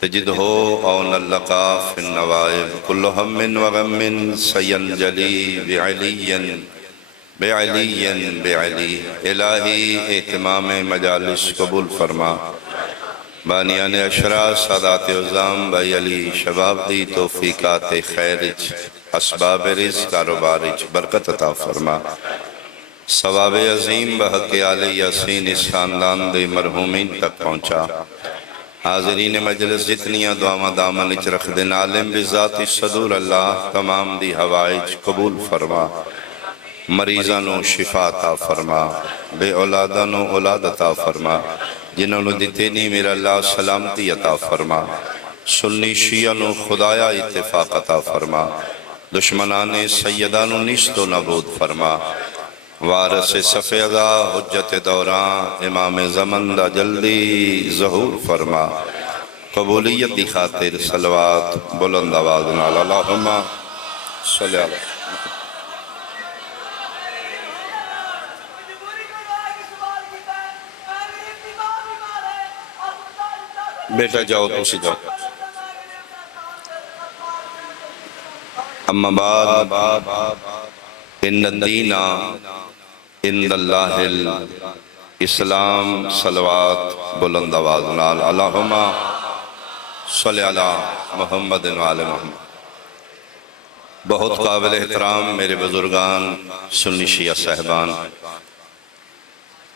تجدہ عون اللقا فی النوائب کل ہم وغم سینجلی بعلی الہی اہتمام مجالس قبول فرما بانیان اشرا سادات عظام بھائی علی شباب دی توفیقات خیرج اسباب رزق کاروبارج برکت عطا فرما ثواب عظیم بحق آل یاسین اس خاندان دے مرحومین تک پہنچا حاضرین مجلس جتنیاں دعاواں دامن اچ رکھ دن عالم بذات صدور اللہ تمام دی ہوائج قبول فرما مریضانو شفا عطا فرما بے اولادانو اولاد عطا فرما جنہوں نے دیتے نہیں میرا اللہ سلامتی عطا فرما سنی شیعانو خدایا اتفاق عطا فرما دشمنان سیدانو نیست و نبود فرما وارث سفیدہ حجت دوران امام زمن دا جلدی ظہور فرما قبولیت دی خاطر صلوات بلند آوازنا اللہم صلی اللہ علیہ بیٹا جاؤ تو سی جاؤ اما بعد ان الدین عند اللہ الاسلام صلوات بلند آوازنا اللہم صلی علی محمد وعلی محمد بہت قابل احترام میرے بزرگان سنی شیعہ صاحبان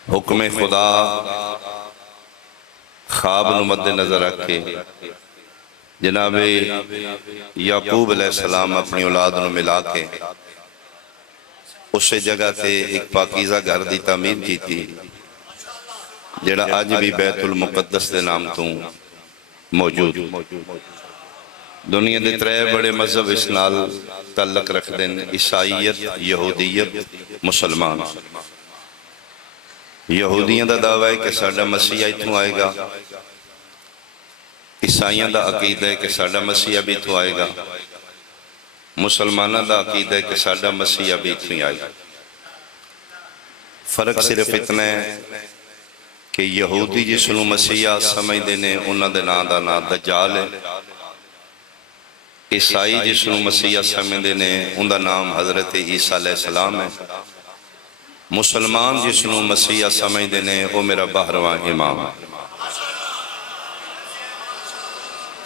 حکم خدا خواب مد نظر رکھے جناب یعقوب علیہ السلام اپنی اولاد نو ملا کے اسے جگہ تے ایک پاکیزہ گھر دی تعمیر کی تھی جڑا آج بھی بیت المقدس دے نام تو موجود دنیا دے ترے بڑے مذہب اس نال تعلق رکھ دیں عیسائیت یہودیت مسلمان یہودیاں دا دعویٰ ہے کہ ساڈا مسیح ایتھوں آئے گا عیسائیاں دا عقیدہ ہے کہ ساڈا مسیح بھی ایتھوں آئے گا مسلمانہ دا عقیدہ ہے کہ ساڈا مسیح بھی ایتھوں آئے گا فرق صرف اتنا ہے کہ یہودی جس نو مسیح سمجھ دینے انہاں دے نا دا نا دجال ہے عیسائی جس نو مسیح سمجھ دینے ان دا نام حضرت عیسیٰ علیہ السلام ہے مسلمان جس نو مسیح سمجھ دینے وہ میرا بہرواں امام ہے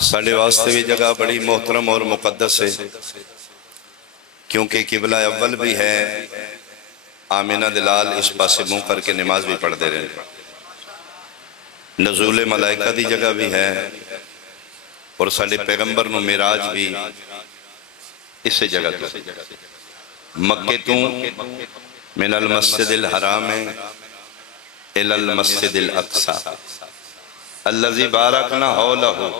ساڑھے واسطے بھی جگہ بڑی محترم اور مقدس ہے کیونکہ قبلہ اول بھی ہے آمینہ دلال اس پاسے منہ کر کے نماز بھی پڑھ دے رہے نزول ملائکہ دی جگہ بھی ہے اور ساڑھے پیغمبر نو معراج بھی اس جگہ تو مکہ تو من المسجد الحرام الى المسجد الاقصى الذي بارکنا حولہ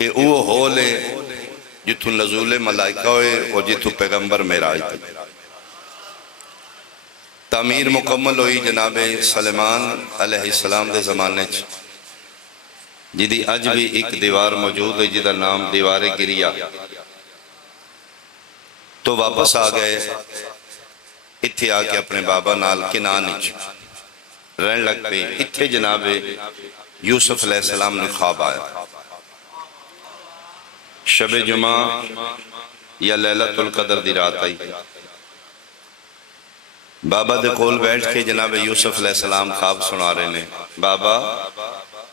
یہ وہ ہول ہے جتوں نزول ملائکہ ہوئے اور جتوں پیغمبر معراج تھے تعمیر مکمل ہوئی جناب سلیمان علیہ السلام دے زمانے جدی اج بھی ایک دیوار موجود ہے جدہ نام دیوار گریا تو واپس آ گئے اتھے آ کے اپنے بابا نال کنانچ رہن لگ پہ اتھے جناب یوسف علیہ السلام نے خواب آیا شب جمعہ یا لیلۃ القدر دی رات آئی بابا دے کول بیٹھ کے جناب یوسف علیہ السلام خواب سنا رہے نے بابا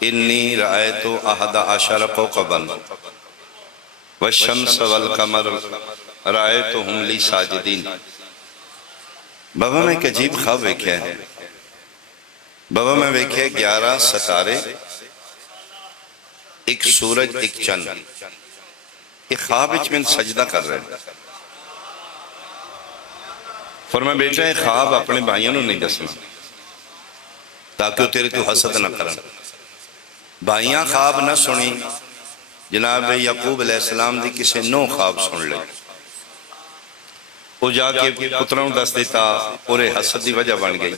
انی رأیتو احد عشر کوکبا والشمس والقمر رأیتہم لی ساجدین بابا میں ایک عجیب خواب ویکھیا ہے بابا میں ویکھے 11 ستارے ایک سورج ایک چند ایک خواب اچ میں سجدہ کر رہے ہیں فرمایا بیٹا ہے خواب اپنے بھائیوں نے نہیں دسنا تاکہ وہ تیرے تو حسد نہ کرن بھائیاں خواب نہ سنی جناب یعقوب علیہ السلام دی کسے 9 خواب سن لے وہ جا کے پتروں دس دیتا پورے حسد دی وجہ بن گئی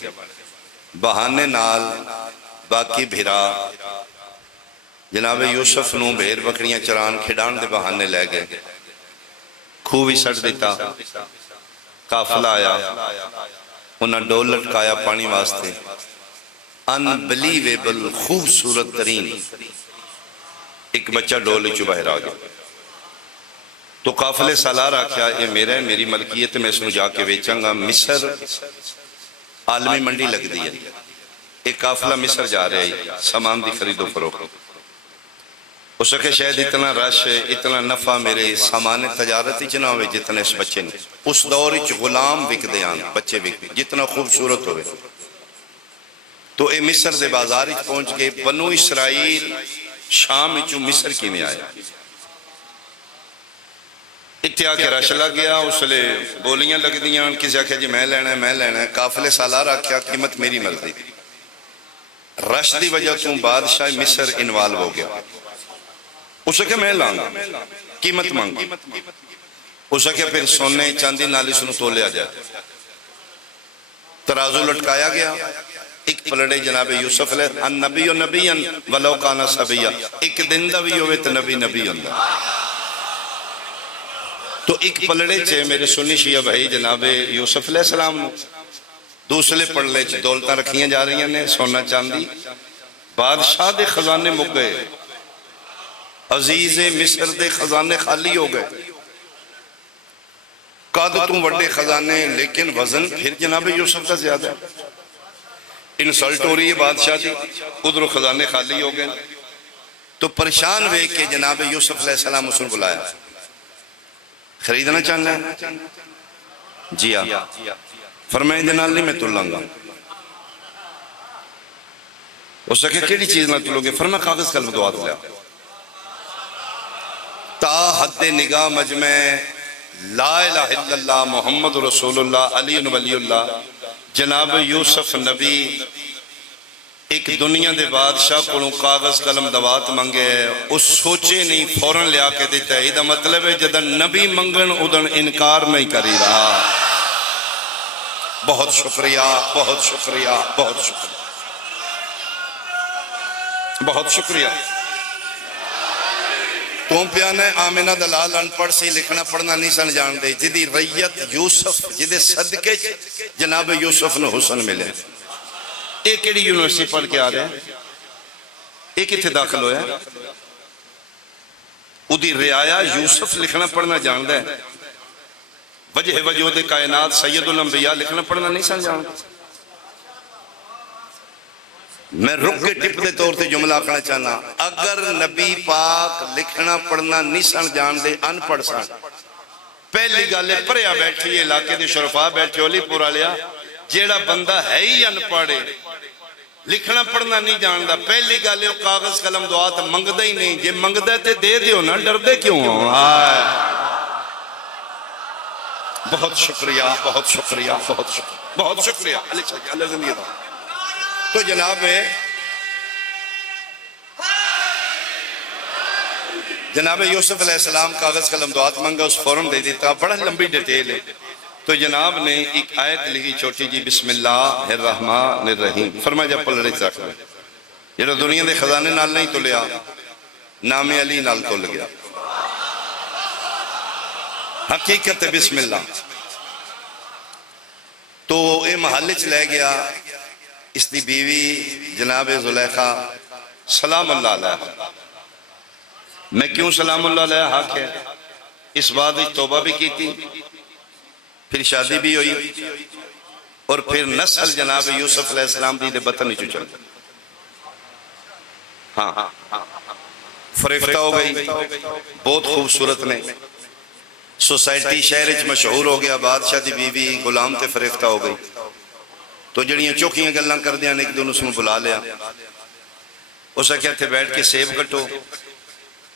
بہانے نال باقی بھیرا جناب یوسف نو بھیر بکریاں چران کھڑان دے بہانے لے گئے کھووی سٹ دیتا قافلہ آیا انہاں ڈول لٹکایا پانی واسطے انبلیویبل خوبصورت ترین ایک بچہ ڈول چو باہر آ گیا تو قافلے سالار آکھیا یہ میرا ہے، میری ملکیت، میں اس میں جا کے بیچاں گا۔ مصر عالمی منڈی لگ دی ہے، ایک قافلہ مصر جا رہے ہیں سامان دی خرید و فروخت۔ اس کے شاید اتنا رش اتنا نفع میرے سامان تجارت ہی نہ ہوئے جتنا اس بچے نے۔ اس دور وچ غلام وک دیان، بچے وک جتنا خوبصورت ہوئے تو اے مصر دے بازار وچ پہنچ کے بنو اسرائیل شام وچوں مصر کی میں آیا، اتنے آ کے رش لگ گیا، اس لئے بولیاں لگ دیاں، کسی آکھیا جی میں لینا ہے میں لینا ہے، قافلے سالار آکھیا قیمت میری مرضی۔ رش دی وجہ تو بادشاہ مصر انوالو ہو گیا، اسے کہ میں لانگا قیمت مانگا، اسے کہ پھر سونے چاندی نالی سنو تولے آ جائے، ترازو لٹکایا گیا، ایک پلڑے جناب یوسف علیہ النبی و نبی ولو کانا سبیہ، ایک دن دا بھی ہوئے تو نبی نبی ہوندہ۔ تو ایک پلڑے چھے میرے سنی شیعہ بھائی جناب یوسف علیہ السلام نے، دوسرے پلڑے چھے دولتاں رکھیاں جا رہی ہیں سونا چاندی، بادشاہ دے خزانے مک گئے، عزیز مصر دے خزانے خالی ہو گئے، قادتوں وڈے خزانے لیکن وزن پھر جناب یوسف کا زیادہ ہے۔ انسلٹ ہو رہی ہے بادشاہ دی، ادھر خزانے خالی ہو گئے تو پریشان ہوئے کہ جناب یوسف علیہ السلام اس نے بلایا، خریدنا چاہنا ہے؟ جی ہاں، فرمائے دنال نہیں میں تلوں گا۔ اس نے کہا کیڑی چیز نہ تلو گے؟ فرمائے کاغذ قلم دعا دلیا۔ تا حد نگاہ مجمع لا الہ الا اللہ محمد رسول اللہ علی ولی اللہ جناب یوسف نبی ایک دنیا دے بادشاہ کو کاغذ قلم دوات منگے، اس سوچے نہیں فوراں لیا کے دیتا ہے، یہ مطلب ہے جدن نبی منگن ادن انکار نہیں کری رہا۔ بہت شکریہ بہت شکریہ بہت شکریہ بہت شکریہ۔ تو پیانے آمینہ دلال انپڑھ سے لکھنا پڑھنا نہیں سن جان دے، جدی ریت یوسف جدے صدقے جناب یوسف نے حسن ملے۔ ایک ایڈی یونیورسٹی پڑھ کے آ رہے ہیں، ایک اتھے داخل ہویا ہے، ادھی رعایا یوسف لکھنا پڑھنا جان دے، وجہ وجود کائنات سید الانبیاء لکھنا پڑھنا نہیں سن جان دے۔ میں رک کے ٹپ دے طور تے جملہ آکھنا چاہنا، اگر نبی پاک لکھنا پڑھنا نہیں سن جان دے ان پڑھ سن، پہلی گالے پریا بیٹھی علاقے دے شرفا بیٹھے علی پورا لیا، جیڑا بندہ ہے ہی ان پڑھے لکھنا پڑھنا نہیں جاندہ، پہلی گالے کاغذ قلم دعا تو منگ دے ہی نہیں، جے منگ دے تے دے دیو نا، ڈر دے کیوں ہوں؟ بہت شکریہ بہت شکریہ بہت شکریہ بہت شکریہ اللہ زندگی دا۔ تو جناب یوسف علیہ السلام کاغذ قلم دعات منگا، اس فوراں دے دیتا، بڑا لمبی ڈیٹیل ہے۔ تو جناب نے ایک آیت لکھی چھوٹی جی، بسم اللہ الرحمن الرحیم، فرمایا جب پلڑے چاک لے، جنہوں دنیا دے خزانے نال نہیں تو لیا، نام علی نال تو لگیا، حقیقت بسم اللہ۔ تو اے محلے چ لے گیا، اس دی بیوی جناب زلیخا سلام اللہ علیہ، میں کیوں سلام اللہ علیہ حق ہے، اس بات توبہ بھی کی تھی، پھر شادی بھی ہوئی، اور پھر نسل جناب یوسف علیہ السلام دی بطن نہیں چل، ہاں فریفتہ ہو گئی، بہت خوبصورت نے، سوسائٹی شہر مشہور ہو گیا، بادشاہ دی بیوی غلام تے فریفتہ ہو گئی۔ تو جڑیاں چوکیاں گلاں کر دیا نے ایک دونوں سے بلا لیا، اسے کہتے بیٹھ کے سیب کٹو،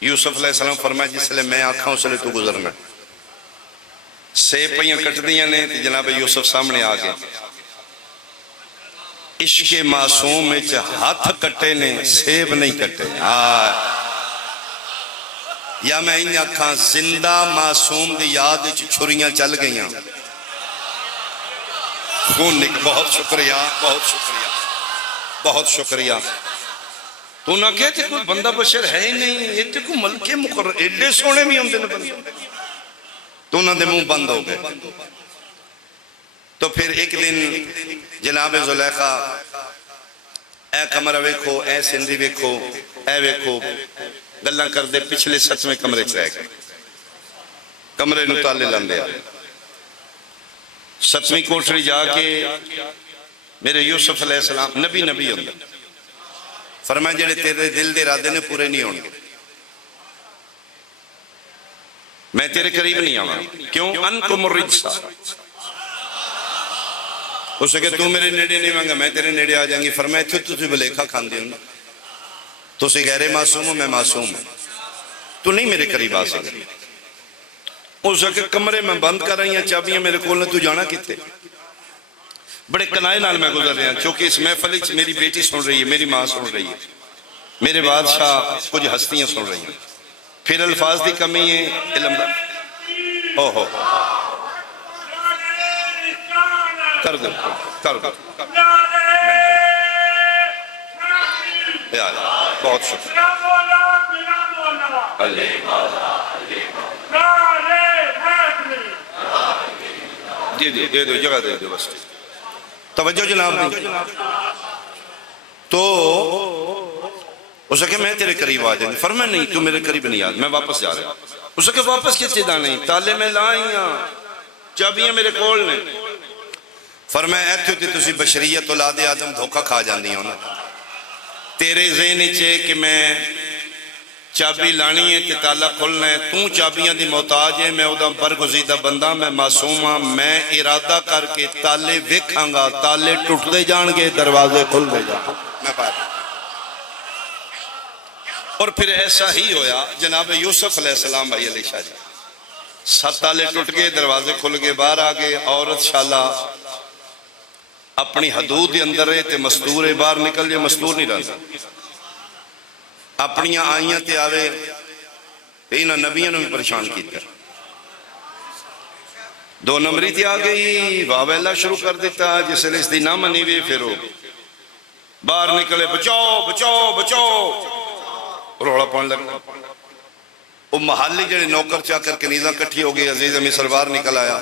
یوسف علیہ السلام فرمایا جس لئے میں آنکھاں اس لئے تو گزرنا، سیب پہیاں کٹ دیا نے، جناب یوسف سامنے آگے، عشق معصوم میں ہاتھ کٹے نے سیب نہیں کٹے، یا میں انہیں آنکھاں زندہ معصوم دی یاد چھریاں چل گئیاں، بہت شکریہ بہت شکریہ بہت شکریہ۔ تو نہ کہتے کوئی بندہ بشر ہے ہی نہیں، یہ کوئی ملکے مقرر ایڈے سونے بھی ہم دن بندے، تو انہوں نے منہ بند ہو گئے۔ تو پھر ایک دن جناب زلیخا اے کمرہ ویکھو، اے سندھی ویکھو، اے ویکھو گلاں کردے پچھلے 7ویں کمرے چ رہ گئے، کمرے نو تالے لاندے آئے۔ 7ویں کوٹری جا کے میرے یوسف علیہ السلام نبی ہوندے فرمایا جڑے تیرے دل دے ارادے نے پورے نہیں ہونے، میں تیرے قریب نہیں آواں، کیوں؟ انکم الرجسا، ہو سکے تو میرے نیڑے نہیں آواں گا، میں تیرے نیڑے آ جائیں گی۔ فرمایا تھے تسی بلیکھا کھاندے ہو، تسی غیر معصوم ہو، میں معصوم ہوں، تو نہیں میرے قریب آ سکتے۔ ہو سکے کمرے میں بند کر رہی ہیں، چابیاں میرے کول نے، تو جانا کتے؟ بڑے کنائے نال میں گزر رہے ہیں، چونکہ اس محفل وچ میری بیٹی سن رہی ہے، میری ماں سن رہی ہے، میرے بادشاہ کچھ ہستیاں سن رہی ہیں، پھر الفاظ دی کمی ہے، علم دا اوہو کر دو بہت شکریہ، دے دو جگہ دے دو بس، توجہ جناب دی۔ تو اس کہ میں تیرے قریب آ جائیں گے، فرمایا نہیں تو میرے قریب نہیں آ، میں واپس جا رہا ہوں۔ اس کہ واپس کس چیز نہیں، تالے میں لائیاں، چابیاں میرے کول نے۔ فرمایا ایتھے تے تسی بشریت اولاد آدم دھوکہ کھا جاندی ہو نا، تیرے ذہن چے کہ میں چابی لانی ہے تے تالا کھلنا ہے، تو چابیاں دی محتاج ہے، میں ادا برگزیدہ بندہ، میں معصوم ہاں، میں ارادہ کر کے تالے ویکھاں گا، تالے ٹوٹتے جان گے، دروازے کھلتے جان گے، میں بات۔ اور پھر ایسا ہی ہویا، جناب یوسف علیہ السلام بھائی علیہ شاہ جی، 7 تالے ٹوٹ گئے، دروازے کھل گئے، باہر آگئے، عورت شالہ اپنی حدود دے اندر رہے تے مستور ہے، باہر نکل جائے مستور نہیں رہتا، اپنی آئیاں تے آوے، انہاں نبیوں نے بھی پریشان کیتا، 2 نمبری تے آ گئی، واویلا شروع کر دیتا، جس نے اس دی نہ منی وے، پھر وہ باہر نکلے، بچاؤ بچاؤ بچاؤ، روڑا پان لگنا۔ وہ محلی جڑے نوکر چاکر کنیزاں کٹھی ہو گئی، عزیز مصر باہر نکل آیا،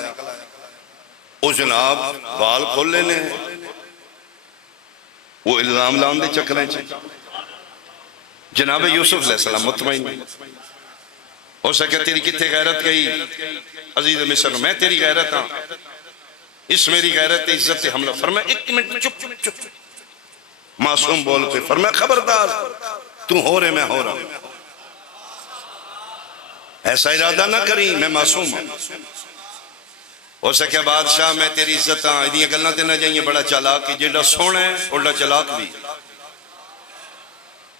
وہ جناب وال کھول لینے، وہ الزام لان دے چکریں چاہیے۔ جناب یوسف علیہ السلام مطمئن ہو سکے، تیری کتھے غیرت گئی عزیز مصر، میں تیری غیرت ہاں، اس میری غیرت عزت حملہ۔ فرمایا 1 منٹ چپ چپ، معصوم بول کے فرمایا خبردار، تو ہو رہے میں ہو رہا ہوں، ایسا ارادہ نہ کری، میں معصوم ہوں۔ ہو سکے بادشاہ میں تیری عزت ہاں، ادھیاں گلنا تے نہ جائیں، بڑا چالاک ہے، جیڑا سونا ہے اڑا چالاک بھی،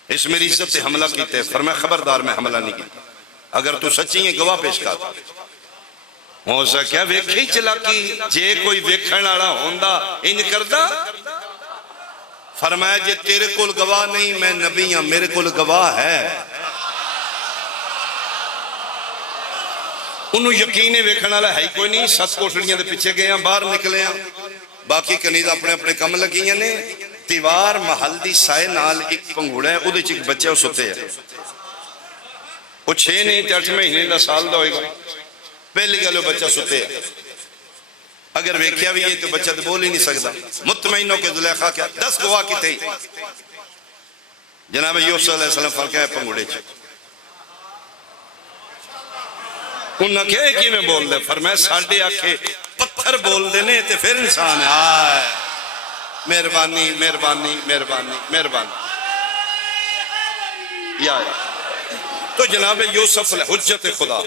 اس میری عزت سے حملہ کیتے ہیں۔ فرمایا خبردار، میں حملہ نہیں کیتا، اگر تو سچی ہے گواہ پیش کر۔ ہو سکے ویکھی چلاکی، جے کوئی ویکھن والا ہوندا انج کردا۔ فرمایا جے تیرے کول گواہ نہیں، میں نبی ہاں، میرے کول گواہ ہے۔ انہوں یقین ویکھن والا ہے کوئی نہیں، 7 کوٹڑیاں دے پیچھے گئے ہیں، باہر نکلے ہیں، باقی کنیز اپنے اپنے کم لگی ہیں، دیوار محل دی سائے نال ایک پنگوڑا ہے، او دے چک بچے ہو ستے ہیں، وہ 6 نہیں 8 مہینے دا سال دا ہوئے گا، پہلی گلو بچہ ستے ہیں، اگر ویکھیا بھی ہے تو بچہ تو بول ہی نہیں سکتا۔ مطمئنوں کے زلیخا کیا 10 گواہ کی تھی، جناب یوسف علیہ السلام فرقہ ہے پنگوڑے چک، انہاں کیا ہے کی میں بول دے؟ فرمایا ساڑھے آکھے پتھر بول دینے تے پھر انسان ہے، آئے مہربانی مہربانی مہربانی مہربانی یا تو جناب یوسف علیہ حجت خدا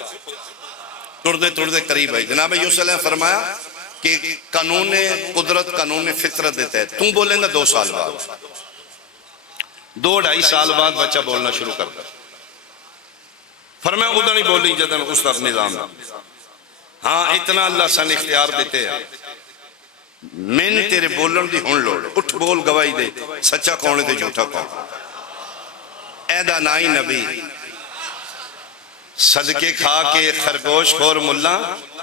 ٹردے قریب ہے۔ جناب یوسف علیہ فرمایا کہ قانون قدرت قانون فطرت دیتا ہے، تم بولیں گا 2 سال بعد، 2-2.5 سال بعد بچہ بولنا شروع کرتا ہے۔ فرمایا ادھر نہیں بولی جدن اس طرف نظام، ہاں اتنا اللہ سن اختیار دیتے ہیں، میں تیرے بولن دی ہون لوڑ، اٹھ بول گواہی دے، سچا کون ہے تے جھوٹا کون، ایدہ نائی نبی صدقے کھا کے خرگوش خور ملا،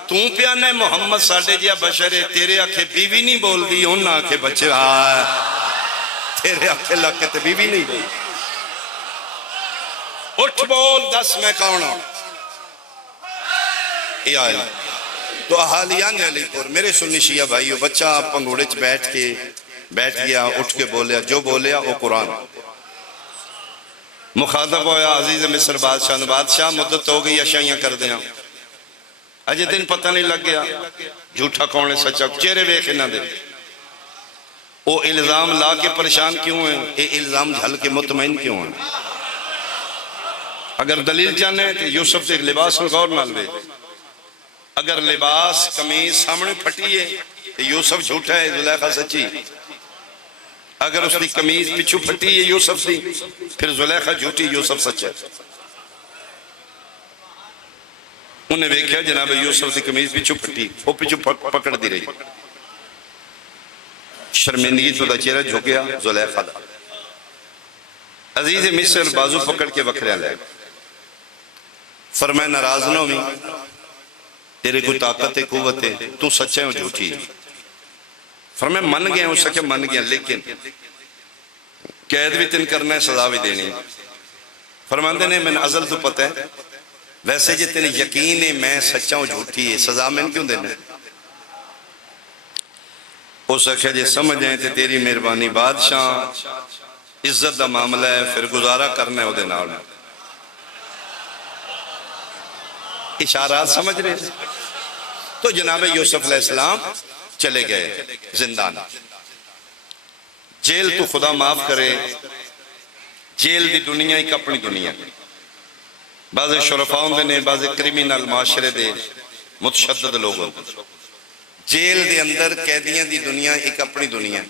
توں پیانے محمد ساڑھے جیا بشر ہے، تیرے آنکھیں بیوی نہیں بول دی، ان آنکھیں بچے آئے، تیرے آنکھیں لکھے تے بیوی نہیں بول، اٹھ بول 10 میں کون ہوں، یہ آئے تو احالیان علی پور میرے سنی شیعہ بھائیو، بچہ پنگوڑے چ بیٹھ گیا، اٹھ کے بولیا، جو بولیا وہ قرآن، مخاطب ہویا عزیز مصر بادشاہ نے، بادشاہ مدت ہو گئی اشائیاں کر دیا، اجے دن پتہ نہیں لگ گیا جھوٹا کون ہے سچا، چہرے ویکھ انہاں دے، وہ الزام لا کے پریشان کیوں ہیں، یہ الزام جھل کے مطمئن کیوں ہیں؟ اگر دلیل چاہنے ہیں تو یوسف سے لباس غور نہ لے، اگر لباس قمیض سامنے پھٹی ہے تو یوسف جھوٹا ہے، زلیخا سچی، اگر اس کی قمیض پچھو پھٹی ہے یوسف سے پھر زلیخا جھوٹی یوسف سچا ہے۔ انہیں دیکھا جناب یوسف کی قمیض پچھو پھٹی، وہ پچھو پکڑ دی رہی، شرمندگی تو دا چہرہ جھکیا زلیخا دا، عزیز مصر بازو پکڑ کے وکھریا لے، فرمائے ناراض نہ ہوئی، تیرے کو طاقت ہے قوت ہے، تو سچے ہو جھوٹی ہے۔ فرمائے من گئے ہو سکے من گئے، لیکن قید بھی تن کرنا ہے سزا بھی دینی۔ فرماندے نے میں نے ازل تو پتہ ہے، ویسے جی تین یقین ہے میں سچا ہوں جھوٹی ہے، سزا میں کیوں دینا ہے؟ ہو سکے جی سمجھ جائیں تے تیری مہربانی، بادشاہ عزت دا معاملہ ہے، پھر گزارا کرنا ہے دے نال۔ اشارات سمجھ رہے ہیں؟ تو جناب یوسف علیہ السلام چلے گئے زندان، جیل تو خدا معاف کرے، جیل دی دنیا ایک اپنی دنیا، بعض شرفاؤں دے نے، بعض کریمینل معاشرے دے متشدد لوگوں، جیل دے اندر قیدیاں دی دنیا ایک اپنی دنیا،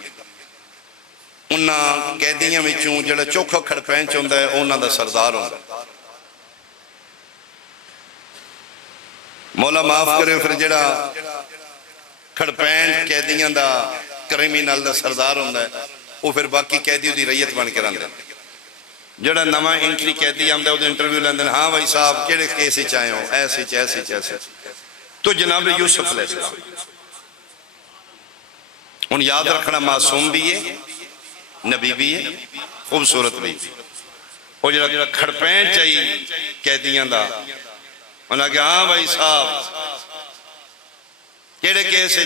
انہاں قیدیاں میں چون جڑا چوکھا کھڑپین چوندہ ہے انہاں دا سردار ہوندہ ہے، مولا معاف کرے پھر جڑا کھڑپین قیدیاں دا کریمینل دا سردار ہوندہ ہے وہ پھر باقی قیدیوں دی ریت بن کے رہندے، جڑا نواں انٹری قیدی آمدہ ہے وہ انٹرویو لیندے، ہاں بھائی صاحب کیڑے کیسے چاہے ہوں، ایسے ایسے۔ تو جناب یوسف علیہ السلام ان یاد رکھنا معصوم بھی ہے، نبی بھی ہے، خوبصورت بھی، وہ جڑا کھڑپین چاہیے قیدیاں دا، انہاں کہا ہاں بھائی صاحب کیڑے کیسے،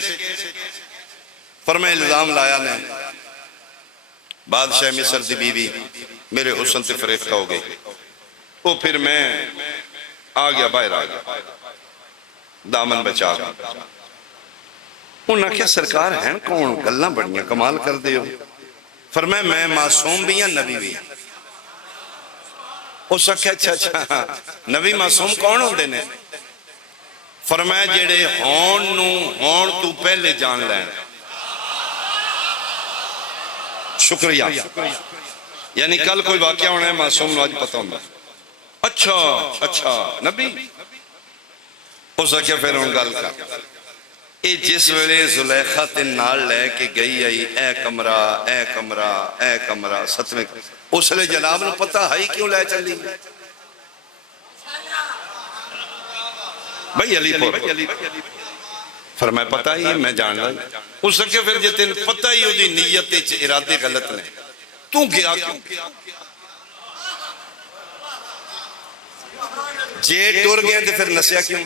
فرمائے الزام لایا نے، بادشاہ مصر دی بیوی میرے حسن سے فریفتہ ہو گئی، وہ پھر میں آ گیا باہر آ گیا، دامن بچا گیا، انہاں کیا سرکار ہیں کون، گلنا بڑھیاں کمال کر دے ہو، فرمائے میں معصوم بھی ہیں نبی بھی، وہ سکھے اچھا نبی معصوم کون ہوں دینے، فرمائے جڑے ہون تو پہلے جان لین، شکریہ، یعنی کل کوئی واقعہ ہونا ہے معصوم آج پتہ ہونا، اچھا نبی، ہو سکے پھر ان گل کا، اے جس ویلے زلیخا تین نال لے کے گئی آئی، اے کمرہ ستویں، اس لئے جناب نے پتہ ہائی کیوں لے چلی، بھئی علی پور، فرمائے پتہ ہی میں جان لائے، اس سکے پھر جتن پتہ ہی ہو دی نیت ارادے غلط نے، تو گیا کیوں؟ جے ٹور گئے تھے پھر نسیا کیوں؟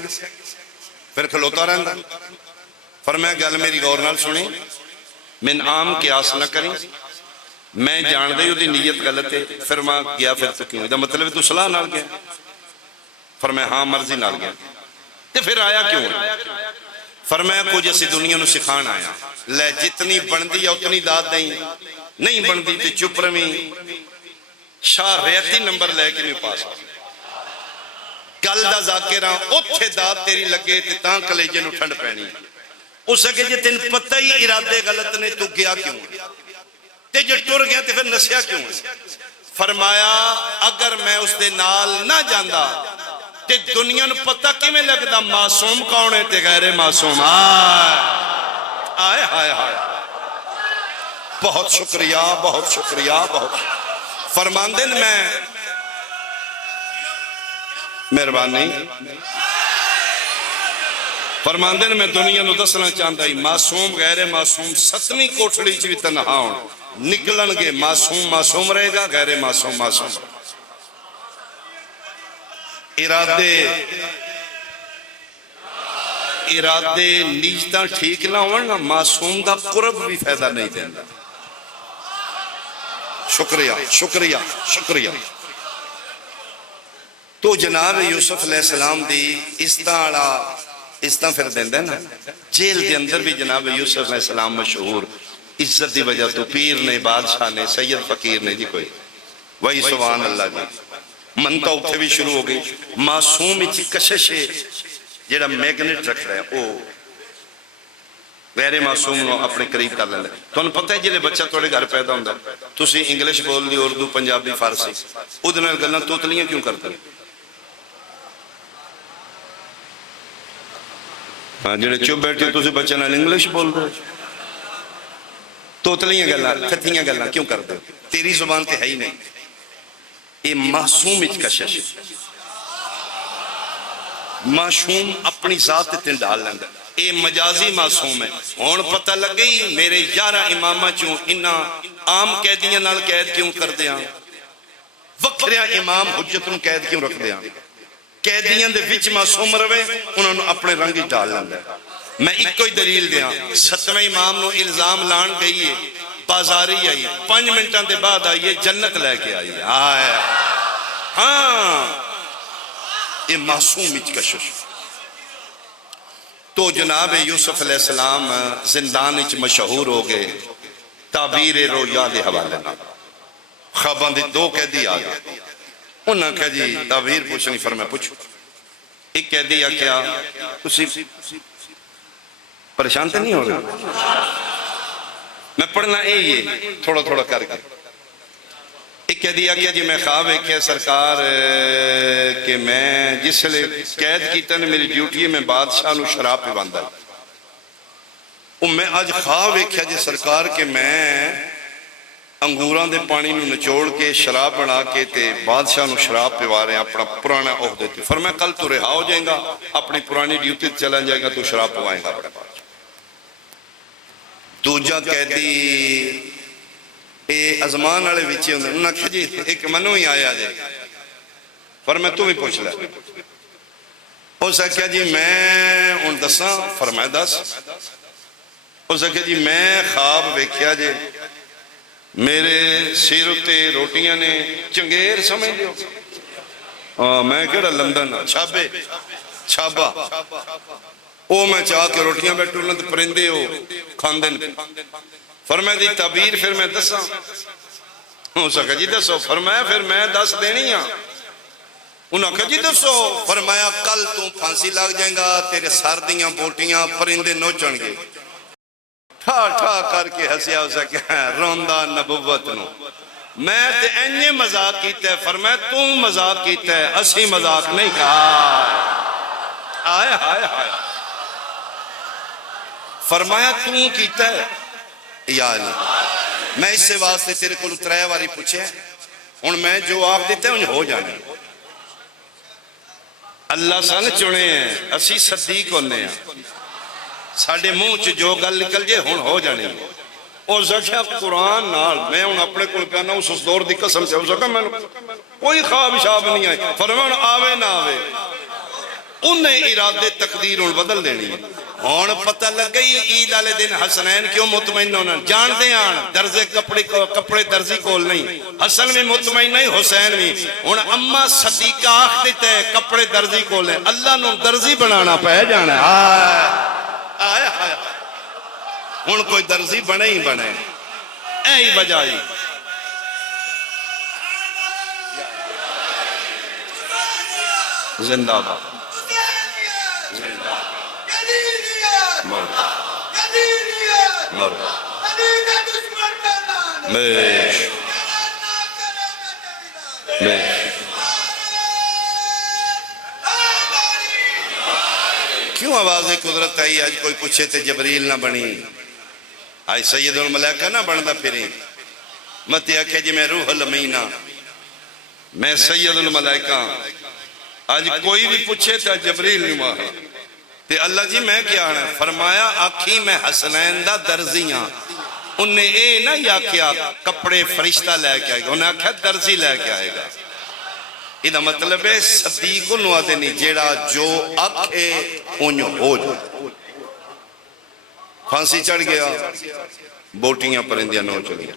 پھر کھلوتا رہندا، فرمایا گل میری غور نال سنی، من عام کے آس نہ کریں، میں جان دے ہو دی نیت غلط ہے، فرمایا گیا پھر تو کیوں؟ دا مطلب ہے تو صلاح نال گیا، فرمایا ہاں مرضی نال گیا، تے پھر آیا کیوں؟ فرمایا کچھ اسی دنیا نو سکھان آیا، لے جتنی بندی یا اتنی داد نہیں بندی تے چپ رویں، شاہ ریتی نمبر لے کے نہیں پاس گل دا ذاکرہ اتھے داد تیری لگے تے تاں کلیجے نو ٹھنڈ پینی، اس سکے جے تین پتہ ہی ارادے غلط نے تو گیا کیوں؟ تے جو ٹر گیا تے پھر نسیا کیوں؟ فرمایا اگر میں اس دے نال نہ جاندہ تے دنیا نو پتہ کی میں لگتا معصوم کون ہے تے غیر معصوم، آئے بہت شکریہ فرماندن میں مہربانی فرماندن میں دنیا نو دسنا چاہتا ہی معصوم غیر معصوم ستویں کوٹھڑی چوی تنہا ہوں نکلن گے، معصوم رہے گا، غیر معصوم ارادے نیجتاں ٹھیک نہ ہونا معصوم دا قرب بھی فائدہ نہیں دینا۔ شکریہ تو جناب یوسف علیہ السلام دی عزتاں پھر دیندے نا، جیل دے اندر بھی جناب یوسف علیہ السلام مشہور، عزت دی وجہ تو پیر نے، بادشاہ نے، سید فقیر نے جی کوئی، وہی سبحان اللہ جی، منتا اتھے بھی شروع ہو گئی۔ معصوم اچھی کشش ہے جیڑا میگنیٹ رکھ رہا ہے، وہ غیر معصوم نو اپنے قریب کر لینا۔ تو انہوں پتہ ہے جلے بچہ توڑے گھر پیدا ہوندہ ہے، تو اسی انگلش بول دی، اردو، پنجابی، فارسی، ادھنے گلنہ توتلیاں کیوں کرتے ہیں؟ جڑے چوب بیٹھے تو اسی بچے نال انگلش بول دے، توتلیاں گلہ، کھتیاں گلہ کیوں کرتے ہیں؟ تیری زبان تے ہے ہی نہیں۔ یہ معصوم اچ کشش، معصوم اپنی ذات تے ڈال لیندہ، یہ مجازی معصوم ہے۔ ہون پتہ لگ گئی میرے 11 امامہ چوں انہاں عام قیدیاں نال قید کیوں کر دیاں، وکھریاں امام حجت نوں قید کیوں رکھ دیاں، قیدیاں دے وچ معصوم روے، انہوں نے اپنے رنگی ڈال لیندہ۔ میں ایک کوئی دلیل دیاں، 7ویں امام نو الزام لان گئی ہے، بازاری آئی، 5 منٹاں دے بعد آئی ہے، جنت لے کے آئی ہے۔ ہاں یہ معصوم اچ کشش۔ تو جناب یوسف علیہ السلام زندان اچ مشہور ہو گئے تعبیر رویا دے حوالے نہ، خواباں دے 2 قیدی آ گئے، انہاں کہا جی تعبیر پوچھنی، فرمایا پوچھو۔ ایک قیدی کیا تسی پریشان تے نہیں ہو رہے؟ میں پڑھنا یہ تھوڑا تھوڑا کر کے۔ ایک کہہ دیا کہ جی میں خواب ہے سرکار کہ میں جس لئے قید کیتا نے میری ڈیوٹی ہے، میں بادشاہ نو شراب پہ باندھا ہے، میں آج خواب ہے جی سرکار کہ میں انگوران دے پانی نو نچوڑ کے شراب بنا کے تے بادشاہ نو شراب پیوا رہے ہیں، اپنا پرانا عہدے تھے۔ فرمایا کل تو رہا ہو جائیں گا، اپنی پرانی ڈیوٹی چلا جائے گا، تو شراب پیوائیں گا اپنے بادشاہ۔ دوجہ قیدی اے ازمان والے وچے ہوندے، انہاں کہا جی ایک منو ہی آیا جائے، فرمایا تو بھی پوچھ لے۔ اسا کہا جی میں ان دساں، فرمایا دس۔ اسا کہا جی میں خواب ویکھیا جے میرے سیر تے روٹیاں نے چنگیر سمجھ لیو، میں کہڑا لندن چھابے چھابا، او میں چاہ کے روٹیاں بیٹھو لند پرندے ہو کھاندن۔ فرمایا دی تعبیر پھر میں دساں، ہو سکا جی دسو، فرمایا پھر میں دس دینی ہاں، انہوں نے کہا جی دسو، فرمایا کل تو پھانسی لگ جائیں گا، تیرے سردیاں بوٹیاں پرندے نوچن گے۔ ٹھا ٹھا کر کے ہسیا ہو سکا روندہ نبوت نو، میں تے اینجے مذاق کیتا ہے، فرمایا تو مذاق کیتا ہے، اسی مذاق نہیں کہا۔ آئے آئے آئے، فرمایا تو کیتا ہے یا نہیں، میں اس سے واسطے تیرے کو اترائے واری پوچھے، ان میں جو آپ دیتے ہیں انہیں ہو جانے، اللہ سن چنے ہیں، اسی صدیق ہونے ہیں، ساڑھے منہ جو گل نکل جے ہون ہو جانے۔ اور زکیہ قرآن نال میں ان اپنے کل کہنا اس دور دی قسم سے، اس میں کوئی خواب شاب نہیں آئی، فرمان آوے نہ آوے، انہیں ارادے تقدیر ان بدل دینی ہے۔ ہون پتہ لگ گئی عید والے دن حسنین کیوں مطمئن ہونا، جان دے آن درزے کپڑے درزی کول نہیں، حسن بھی مطمئن نہیں، حسین بھی، ہون اما صدیقہ آخ دیتے ہیں کپڑے درزی کول ہیں، اللہ نو درزی بنانا پہ جانا ہے۔ آئے آئے ہون کوئی درزی بنے ہی بنے، اے ہی بجائی۔ زندہ بات کیوں آواز قدرت آئی؟ آج کوئی پوچھے تھے جبریل نہ بنی، آج سید الملائکہ نہ بندا پھری، مت یہ کہ جی میں روح الامینہ، میں سید الملائکہ۔ آج کوئی بھی پوچھے تھا جبریل نہیں ماہا تے اللہ جی میں کیا ہے، فرمایا آکھی میں حسنین دا درزیاں، انہیں اے نہ یا کیا کپڑے فرشتہ لے کے آئے گا، انہیں آکھا درزی لے کے آئے گا۔ یہ مطلب ہے صدیق نوادے نہیں، جیڑا جو آکھے انہوں ہو جائے۔ پھانسی چڑھ گیا، بوٹیاں پرندیاں نو چڑھ گیا،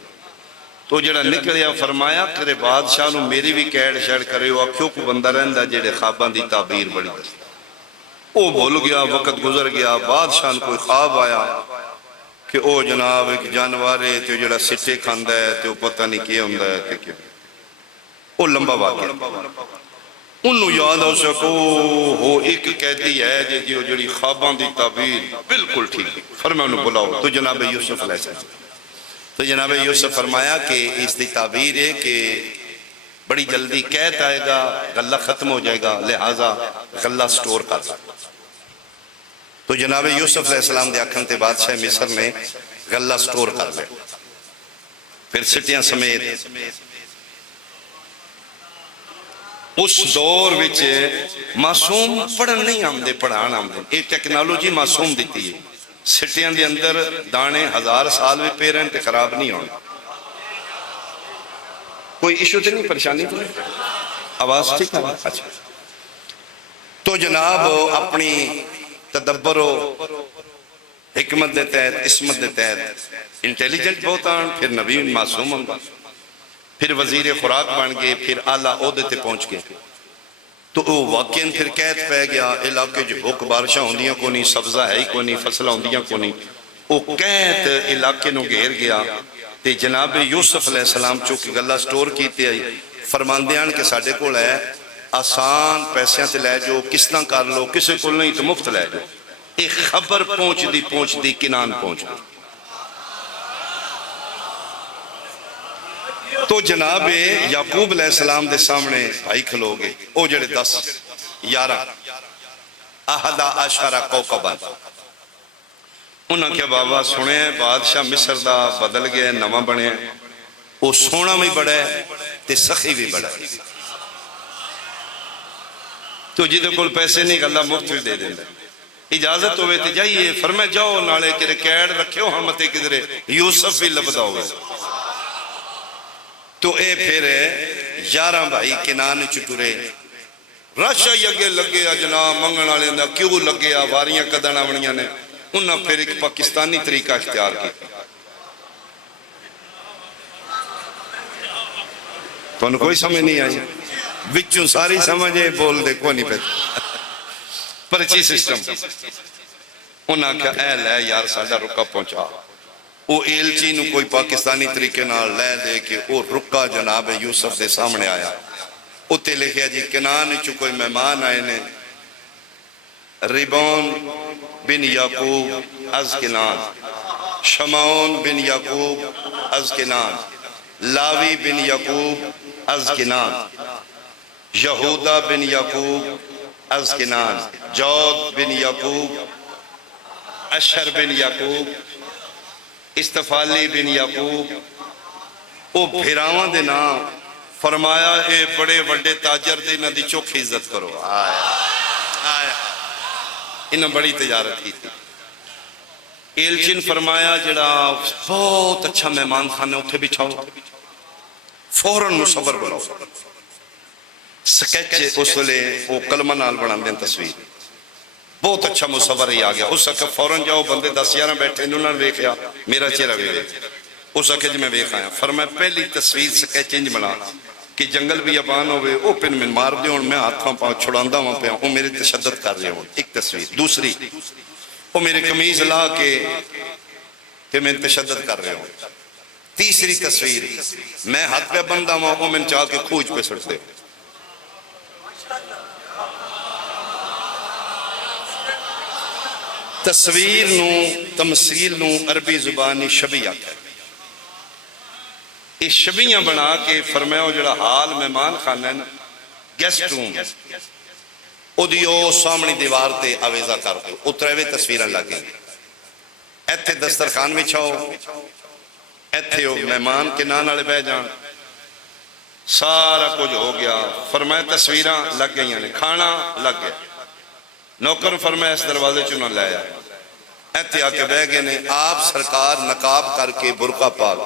تو جڑا نکلیا فرمایا کرے بادشاہ نو میری بھی کیڑ شیڑ کرے وہ آکھیو کو بندہ رہندا جڑے خواباں دی تعبیر بڑی دستا او بھول گیا وقت گزر گیا بادشاہ کوئی خواب آیا کہ او جناب ایک جانور ہے تے جڑا سٹے کھاندا ہے تے او پتہ نہیں کی ہوندا ہے تے کہ او لمبا واقعہ انہوں یاد ہو سکو وہ ایک قیدی ہے جو جڑی خواباں دی تعبیر بالکل ٹھیک فرمایا انہوں بلاؤ تو جناب یوسف علیہ السلام تو جناب یوسف فرمایا کہ اس دی تعبیر ہے کہ بڑی جلدی قید آئے گا غلہ ختم ہو جائے گا لہٰذا غلہ سٹور کر سکتا تو جناب یوسف علیہ السلام دے آکھن تے بادشاہ مصر نے غلہ سٹور کر لے پھر سٹیاں سمیت اس دور وچ معصوم پڑھن نہیں آمدے پڑھان آمدے ایک ٹیکنالوجی معصوم دیتی ہے سٹیاں دے اندر دانے 1000 سال بھی پہ رہن تے خراب نہیں ہونے کوئی ایشو تے نہیں پریشانی تو نہیں آواز ٹھیک ہے اچھا تو جناب اپنی تدبر و حکمت دے تحت اسمت دے تحت انٹیلیجنٹ بہت آن پھر نبی معصوم ہوں پھر وزیر خوراک بن گئے پھر اعلیٰ عہدے تے پہنچ گئے تو وہ واقعاً پھر قید پہ گیا علاقے جو بھوک بارشاں ہوندیاں کو نہیں سبزہ ہے ہی کو نہیں فصلہ ہوندیاں کو نہیں وہ قید علاقے نو گھیر گیا تے جناب یوسف علیہ السلام چونکہ گلہ سٹور کیتے آئی فرماندیاں کہ ساڑھے کو لے آسان پیسیاں تے لے جو کس طرح کر لو کسے کو نہیں تو مفت لے جو ایک خبر پہنچ دی کنان پہنچ دی تو جناب یعقوب علیہ السلام دے سامنے بھائی کھلو گے او جڑے 10 11 احدہ عشرہ کوکبا انہاں کیا بابا سنے بادشاہ مصر دا بدل گیا نواں بنے او سونا بھی بڑا ہے تے سخی بھی بڑا ہے تو جیدے کل پیسے نہیں اللہ مفت بھی دے دیں اجازت ہوئے تے جائیے فرمائے جاؤ نالے کرے کیڑ رکھے ہو ہمتے کدھرے یوسف بھی لبدا ہوئے تو اے پھر 11 بھائی کنان چٹورے راشا یگے لگے جناب منگن والے دا کیوں لگے واریاں کدنا بنیاں نے انہاں پھر ایک پاکستانی طریقہ اختیار کیا تو انہوں کوئی سمجھ نہیں آئی بچوں ساری سمجھے بول دے کو نہیں پہتا پرچی سسٹم انہاں کہا اے لے یار ساڑھا رکا پہنچا وہ ایلچی نو کوئی پاکستانی طریقے نال لے دے کہ وہ رکا جناب یوسف دے سامنے آیا وہ تے لکھیا جی کنان چو کوئی مہمان آئے نے ریبون بن یعقوب از کنان شمعون بن یعقوب از کنان لاوی بن یعقوب از کنان یہودہ بن یعقوب از کنان جود بن یعقوب اشر بن یعقوب استفالی بن یعقوب او بھیراوان دے نام فرمایا اے بڑے وڈے تاجر دے نہ دی چوکھ عزت کرو آیا انہاں بڑی تجارت کی تھی ایلچن فرمایا جڑا بہت اچھا مہمان خانے اتھے بچھاؤ فوراں مصور بناؤ سکیچ اس لے وہ کلمہ نال بنان دیں تصویر بہت اچھا مصور ہی آگیا اس وقت فوراں جاؤ بندے 10-11 بیٹھے انہوں نے دیکھیا میرا چہرہ بھی اس وقت جی میں دیکھ آیا فرمایا پہلی تصویر سکیچ انج بنا کہ جنگل بھی ابان ہوئے او پن میں مار دے میں ہاتھاں پاؤں چھڑاندہ وہاں پہ وہ میرے تشدد کر رہے ہوں ایک تصویر دوسری وہ میرے قمیض لا کے میں تشدد کر رہے ہوں تیسری تصویر میں ہاتھ پہ بندہ وہ میں چاہ کے کھوج پہ سڑتے تصویر نو تمثیل نو عربی زبانی شبیہ ہے اس شبیہ بنا کے فرمایا جڑا حال مہمان خانہ ہے نا گیسٹ روم او دیو سامنی دیوار تے آویزہ کر دو اترے تصویریں لگیں ایتھے دسترخان میں چھاؤ ایتھے ہو مہمان کے نانالے بہ جان سارا کچھ ہو گیا فرمایا تصویریں لگ گئی ہیں کھانا لگ گیا نوکر فرمایا اس دروازے چنہ لیا ایتھے آکے بہ گئے نے آپ سرکار نقاب کر کے برقع پاک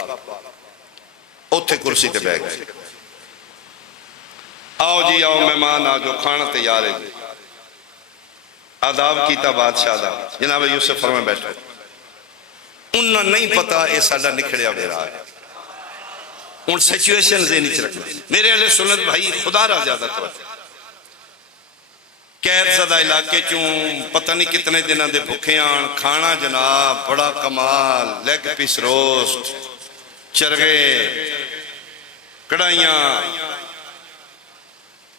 اتھے کرسی تے بہ گئے آؤ جی آؤ مہمان آ جو کھانا تیار ہے آداب کیتا بادشاہ دا جناب یوسف فرمائے بیٹھا انہاں نہیں پتا اے ساڑا نکھڑیا بے رہا ہے ہوں سچویشن ذہنی چ رکھنا میرے اہل سنت بھائی خدا را زیادہ توجہ قید زدہ علاقے چوں پتہ نہیں کتنے دنوں دے بھوکے آن کھانا جناب بڑا کمال لیگ پیس روسٹ چرگے کڑھائیاں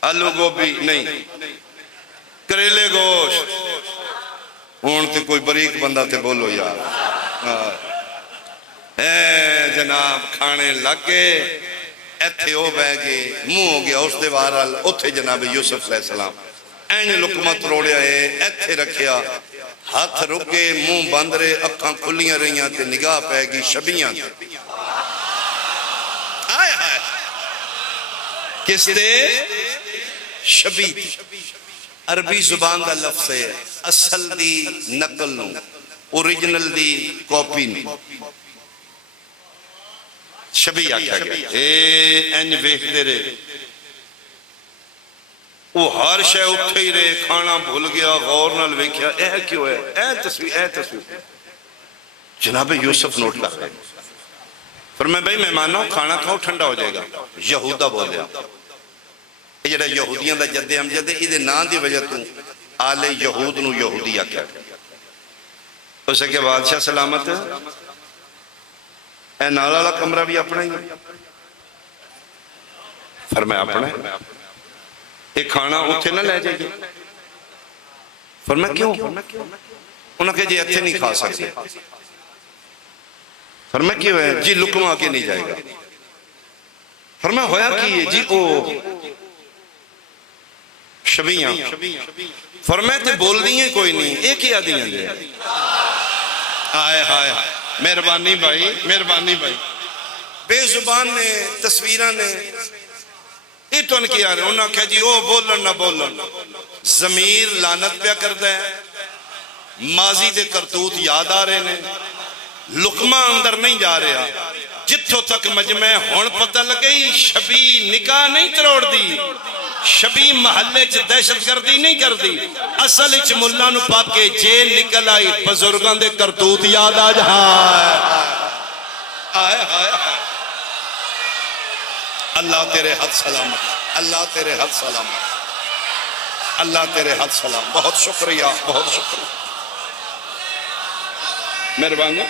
آلو گوبھی نہیں کریلے گوشت ہون تے کوئی بریک بندہ تے بولو یار اے جناب کھانے لگے ایتھے ہو بہ گئے منہ ہو گیا اس دیوار ال اوتھے جناب یوسف علیہ السلام این لقمت روڑیا ہے ایتھے رکھیا ہاتھ رکے منہ بند رہے اکھاں کھلیاں رہیاں تے نگاہ پہ گی شبیاں آئے آئے کس دے شبی عربی زبان دا لفظ ہے اصل دی نقل نو اوریجنل دی کاپی نو شبی آکھا گیا اے این ویکھ دے رہے وہ ہر شے اٹھے ہی رہے کھانا بھول گیا غور نال ویکھیا اے کیوں ہے اے تصویر جناب یوسف نوٹ کر رہے فرمایا بھائی مہمانوں کھانا کھاؤ ٹھنڈا ہو جائے گا یہودا بولیا یہ جڑا یہودیاں دا جد امجد ہے یہ نا دی وجہ تو آل یہود نو یہودی آکھا اسے کہ بادشاہ سلامت ہے اے نالا والا کمرہ بھی اپنا ہی فرمایا اپنا ایک کھانا اتھے نہ لے جائے گی فرمایا کیوں انہوں نے کہا جی اتھے نہیں کھا سکتے فرمایا کیوں ہے جی لکمہ آکے نہیں جائے گا فرمایا ہویا کیے جی او شبیاں فرمایا تے بول دیئے کوئی نہیں ایک ہی آدھی ہیں دے آئے ہائے مہربانی بھائی بے زبان نے تصویرہ نے یہ تو ان کی آ رہے ہیں انہوں نے کہا جی او بولن نہ بولن ضمیر لعنت پہ کر دے ماضی دے کرتوت یاد آ رہے ہیں لقمہ اندر نہیں جا رہا جتھوں تک مجمع ہون پتہ لگئی شبی نکاح نہیں تروڑ دی شبی محلے چ دہشت گردی نہیں کر دی اصل چ ملا نو پاکے جے نکل آئی بزرگاں دے کرتوت یاد آ جہاں اللہ تیرے حد سلامت اللہ تیرے حد سلامت اللہ تیرے حد سلام بہت شکریہ مہربانی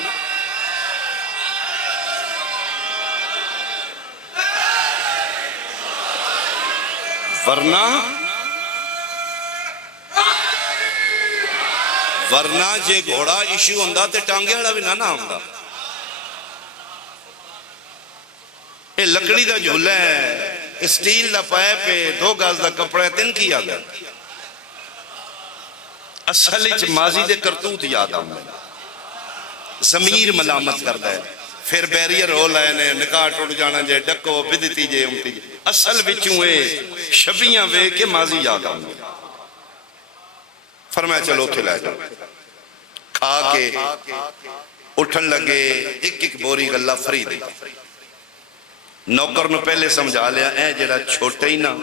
ورنہ جے گھوڑا ایشو ہوندا تے ٹانگے والا بھی نہ ہوندا اے لکڑی دا جھولا ہے اسٹیل دا پائپ ہے 2 گاز دا کپڑا ہے تن کی یاد ہے اصل وچ ماضی دے کرتوت یاد آਉਂدا ضمیر ملامت کردا ہے پھر بیریئر ہو لائے نے نکاح ٹوٹ جانا جے ڈکو بدتی جے امتی جے اصل وچوں اے شبیاں وے کے ماضی یاد آؤں فرمایا چلو اتھے لے جاؤ کھا کے اٹھن لگے ایک بوری گلہ فری دے نوکر نو پہلے سمجھا لیا اے جڑا چھوٹے ہی نا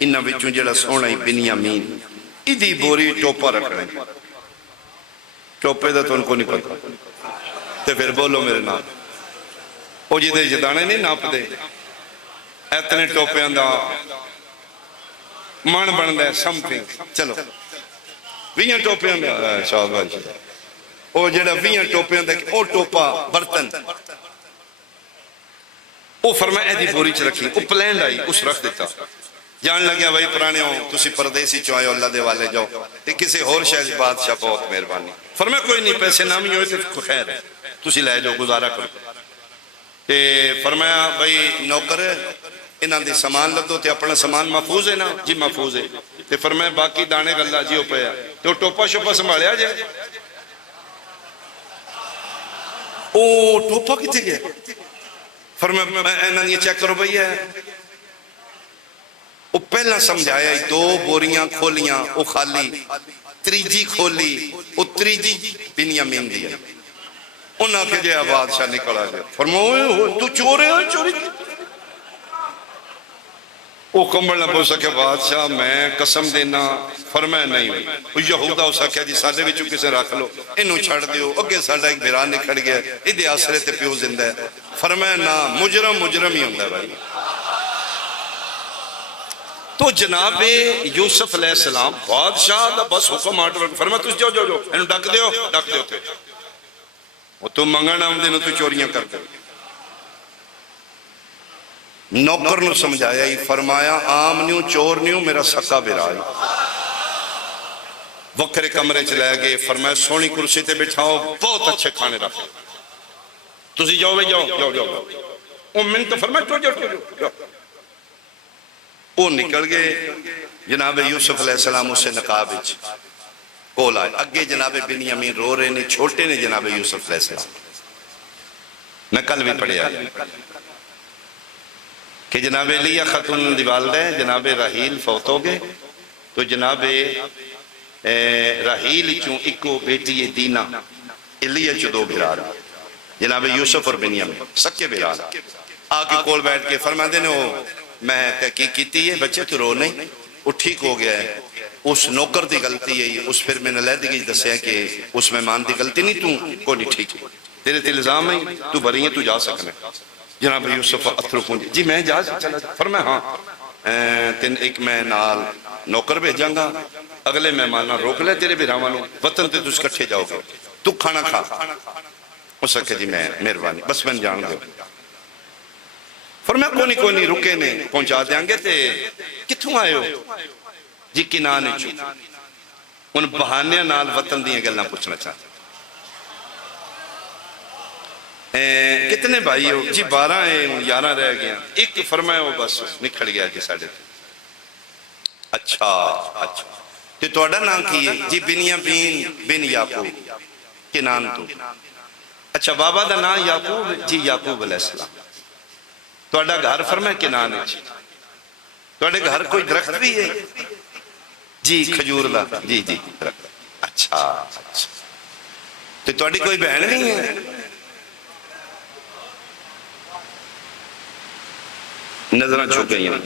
انہاں وچوں جڑا سونا ہی بنیامین ایدی بوری ٹوپا رکھ رہے ہیں ٹوپے دا تو ان کو نہیں پتا تے پھر بولو میرے نام او جی دے جدانے نہیں ناپ دے اتنے ٹوپیاں دا من بن دے سمتھنگ چلو 20 ٹوپیاں میں شاباش او جڑا 20 ٹوپیاں دا او ٹوپا برتن او فرمایا ایدی بوری چ رکھی او پلینڈ آئی اس رکھ دیتا جان لگیا بھائی پرانے ہوں تسی پردیسی چوائے اللہ دے والے جاؤ تے کسی اور شہر بادشاہ بہت مہربانی فرمایا کوئی نہیں پیسے نامی ہوئے تے خیر ہے تسی لے جاؤ گزارا کرو تے فرمایا بھائی نوکر انہاں دی سامان لدو تے اپنا سامان محفوظ ہے نا جی محفوظ ہے تے فرمایا باقی دانے گلہ جی ہو پیا تے وہ ٹوپا شوپا سنبھالیا جائے او ٹوپا کتے گیا فرمایا انہاں یہ چیک کرو بھئی ہے وہ پہلا سمجھایا 2 بوریاں کھولیاں وہ خالی تریجی کھولی وہ تریجی بنیامین دیا انہاں کے جے بادشاہ نکلا گیا فرمایا تو چورے ہو چوری کی وہ کمبل نہ پوچھ سکے بادشاہ میں قسم دینا فرمایا نہیں وہ یہودا اس آخیا جی ساڈے وچوں کسے رکھ لو اینوں چھڑ دیو اگے ساڈا ایک بھرا نکھڑ گیا ایدے آسرے تے پیو زندہ ہے فرمایا نا مجرم مجرم ہی ہوندا ہے بھائی تو جناب یوسف علیہ السلام بادشاہ دا بس حکم آرڈر فرمایا تسی جاؤ جاؤ جاؤ اینوں ڈک دیو تے وہ تو منگن آمدے نو تو چوریاں کر دے نوکر نو سمجھایا ہی فرمایا عام نیوں چور نیوں میرا سکا برائی وکھرے کمرے چلے گئے فرمایا سونی کرسی تے بٹھاؤ بہت اچھے کھانے رکھے تسی جاؤ بھائی جاؤ وہ من تو فرمایا جاؤ وہ نکل گئے جناب یوسف علیہ السلام اسے نقاب اچھ کول آئے اگے جناب بنیامین رو رہے نے چھوٹے نے جناب یوسف علیہ السلام میں کل بھی پڑھے آئے کہ جناب لیہ خاتون دی والدہ ہے جناب راحیل فوت ہو گئے تو جناب راحیل چوں ایکو بیٹی دینا لیہ چوں دو بھرار جناب یوسف اور بنیامین سکے بھرار آکے کول بیٹھ کے فرما دینے ہو میں تحقیق کیتی ہے بچے تو رو نہیں وہ ٹھیک ہو گیا ہے اس نوکر دی غلطی ہے اس پھر میں نے لے دی دسے ہیں کہ اس مہمان دی غلطی نہیں تو کو نہیں ٹھیک تیرے تے الزام ہے تو بری ہے تو جا سکنے جناب یوسف اتھرو پونجی جی میں جا چلا فرمایا ہاں تین ایک میں نال نوکر بھیجاں گا اگلے مہمانہ روک لے تیرے بھراوانوں وطن تے تس کٹھے جاؤ گے تو کھانا کھا ہو سکے جی میں مہربانی بس میں جان دو فرمایا کوئی نہیں رکے نے پہنچا دیاں گے تے کتھوں آئے ہو جی کنانے چو ان بہانے نال وطن دیئے گلنا پوچھنا چاہتا کتنے بھائی ہو جی 12 ہیں 11 رہ گیا ایک فرمایا ہو بس نکھڑ گیا جی ساڑھے اچھا تو توڑا نام کیے جی بنیامین بن یعقوب کنان تو اچھا بابا دا نام یعقوب جی یعقوب علیہ السلام توڑا گھر فرمایا کنان ہے جی توڑے گھر کوئی درخت بھی ہے جی کھجور دا جی اچھا تو توڑی کوئی بہن نہیں ہے نظرہ چھو گئی ہیں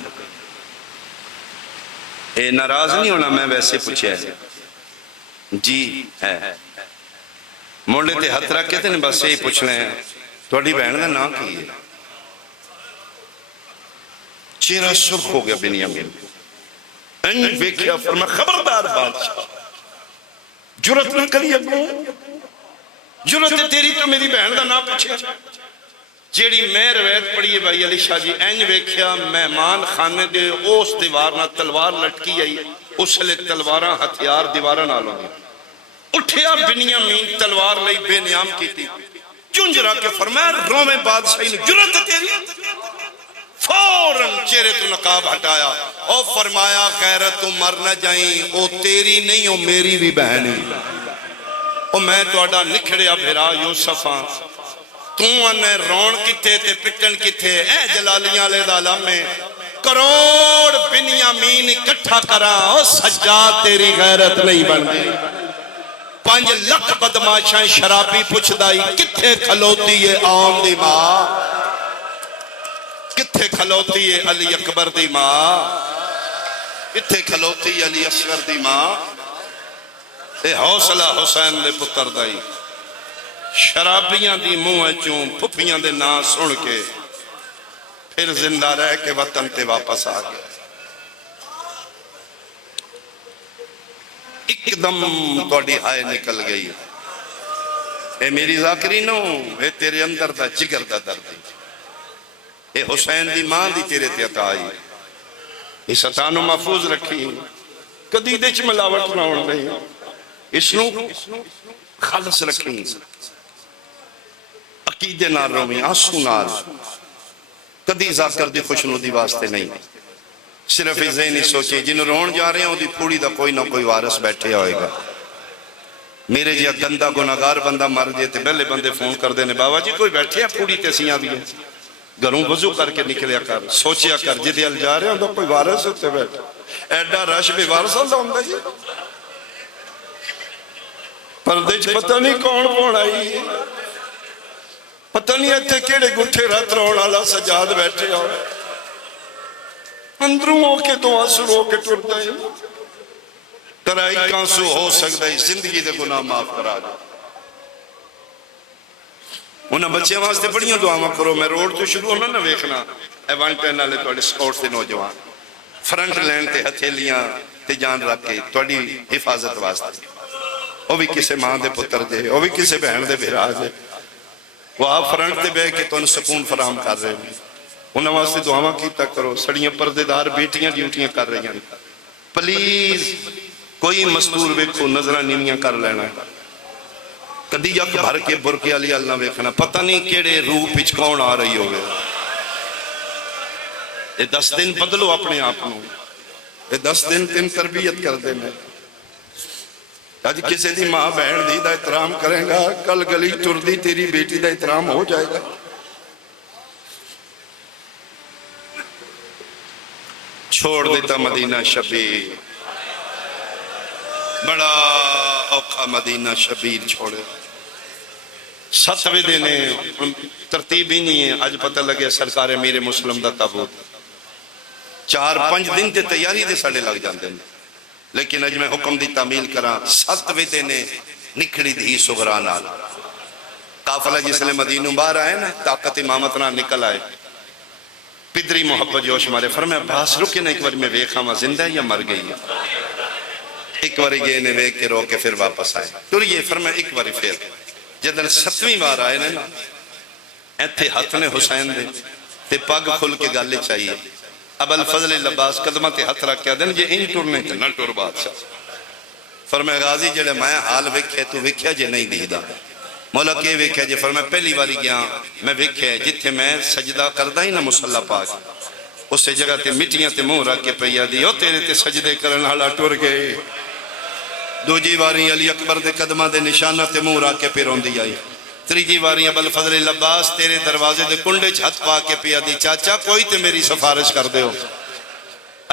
اے ناراض نہیں ہونا میں ویسے پوچھے ہے جی ہے موڑے تے ہاتھ رکھے تھے بس یہی پوچھنے ہیں توڑی بہن دا نام کی ہے چہرہ سرخ ہو گیا بنیامین انج بیکھیا فرما خبردار بادشاہ جرت نہ کری اگوں جرت تیری تو میری بہن دا نام پوچھے جیڑی میں روایت پڑھی ہے بھائی علی شاہ جی انج بیکھیا مہمان خانے دے اس دیوار نہ تلوار لٹکی آئی اس لئے تلواراں ہتھیار دیواراں نہ لوں گے اٹھیا بنیامین تلوار لئی بے نیام کی تھی چنجرا کے فرمایا رومے بادشاہی نے جرت تیری فوراں چہرے تو نقاب ہٹایا اور فرمایا غیرت تو مر نہ جائیں او تیری نہیں او میری بھی بہنی او میں تو اڈا نکھڑیا بھرا یوسفاں تو انہیں رون کتے تے پٹن کتے اے جلالیاں لے دا لامے کروڑ بنیامین اکٹھا کرا او سجاد تیری غیرت نہیں بن گئی 5 لکھ بدماشاں شرابی پوچھ دائی کتھے کھلوتی ہے آم دی ماں کتھے کھلوتی ہے علی اکبر دی ماں کتھے کھلوتی ہے علی اصغر دی ماں اے حوصلہ حسین دے پتر دائی شرابیاں دی منہ چوں پھپیاں دے نا سن کے پھر زندہ رہ کے وطن تے واپس آ گیا ایک دم توڑی ہائے نکل گئی اے میری ذاکرینو اے تیرے اندر دا جگر دا درد اے حسین دی ماں دی تیرے تے عطا آئی اے ستانو محفوظ رکھی کدی دے چ ملاوٹ نہ ہون نہیں اس نو خالص رکھی عقیدے نال رومی آنسو نال کدی ذاکر دی خوشنودی واسطے نہیں صرف ذہنی سوچے جن رون جا رہے ہیں دی پوڑی دا کوئی نہ کوئی وارث بیٹھے ہوئے گا میرے جی گندہ گناہگار بندہ مر جائے تے پہلے بندے فون کر دینے بابا جی کوئی بیٹھے ہیں پوڑی تے سیاں بھی ہے گھروں وضو کر کے نکلیا کر سوچیا کر جی دل جا رہے ہیں تو کوئی وارث ہوتے بیٹھے ایڈا رش بھی وارث ہوتا جی پردے چ پتہ نہیں کون آئی پتہ نہیں ایتھے کیڑے گٹھے رات روڑ والا سجاد بیٹھے ہوئے اندروں ہو کے تو آنسو رو کے ٹرتا ہے ترائی کانسو ہو سکتا ہے زندگی دے گناہ معاف کرا دے انہاں بچے واسطے بڑیاں دعاواں کرو میں روڈ تو شروع ہونا نہ ویکھنا ایوان پہنا لے توڑے سپورٹس دے نوجوان فرنٹ لین تے ہتھیلیاں تے جان رکھ کے توڑی حفاظت واسطے وہ بھی کسے ماں دے پتر دے وہ بھی کسے بہن دے بھرا دے وہ آپ فرنٹ تے بے کے تو انہیں سکون فراہم کر رہے ہیں انہاں واسطے دعاواں کیتا کرو سڑیاں پردے دار بیٹیاں ڈیوٹیاں کر رہی ہیں پلیز کوئی مستور ویکھو نظرہ نیمیاں کر لینا کدی یک بھر کے برکے علی اللہ ویکھنا پتہ نہیں کیڑے روح پچ کون آ رہی ہوگے یہ 10 دن بدلو اپنے آپنوں یہ 10 دن تین تربیت کر دے میں آج کسی دی ماں بہن دی دا احترام کریں گا کل گلی ٹر دی تیری بیٹی دا احترام ہو جائے گا چھوڑ دیتا مدینہ شبیر بڑا اوکھا مدینہ شبیر چھوڑے 7ویں دینے ترتیب ہی نہیں ہے آج پتہ لگے سرکار امیر مسلم دا تابوت 4-5 دن تے تیاری دے ساڑے لگ جاندے ہیں لیکن اج میں حکم دی تعمیل کراں 7ویں دینے نکھڑی دھی سغران آل قافلہ جس نے مدینہ باہر آئے نا طاقت امامت نہ نکل آئے پدری محبت جوش مارے فرمایا باس رکے نا ایک بار میں ویکھا ماں زندہ ہے یا مر گئی ہے ایک باری گئے نے ویک کے رو کے پھر واپس آئے تو یہ فرمایا ایک باری پھر جدن 7ویں بار آئے نا ایتھے ہاتھ نے حسین دے تے پاگ کھل کے گالے چاہیے اب الفضل لباس قدمہ تے ہاتھ رکھ کے دن یہ انج ٹورنے تے نہ ٹور بادشاہ فرمایا غازی جڑے میں حال ویکھے تو ویکھیا جے نہیں دیدا مولا کے ویکھیا جے فرمایا پہلی باری گیا میں ویکھیا جتھے میں سجدہ کردا ہی نہ مصلی پاک اس سے جگہ تے مٹیاں تے منہ رکھ کے پیا دی او تیرے تے سجدے کرن والا ٹر گئے دوجی باری علی اکبر دے قدمہ دے نشانہ تے منہ رکھ کے پھر ہوندی آئی تریجی باری اب الفضل لباس تیرے دروازے دے کنڈے چھت پا کے پیا دی چاچا کوئی تے میری سفارش کر دے ہو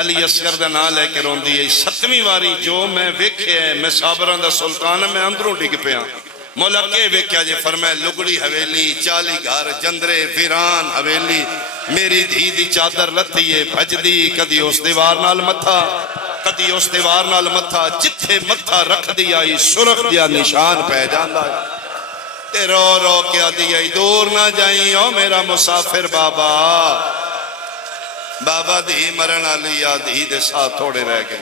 علی اصغر دا نام لے کے روندی ہے 7ویں باری جو میں ویکھے ہے میں صابران دا سلطان میں اندروں ڈگ پیا مولا کے ویکھیا جے فرمائے لگڑی حویلی 40 گھر جندرے ویران حویلی میری دھی دی چادر لتھی ہے بھج دی کدی اس دیوار نال متھا کدی اس دیوار نال متھا جتھے متھا رکھ دی آئی سرخ دیا نشان پہ جاندا تے رو رو کیا دیا دور نہ جائیں او میرا مسافر بابا بابا دھی مرن آلیا دھی دے ساتھ تھوڑے رہ گئے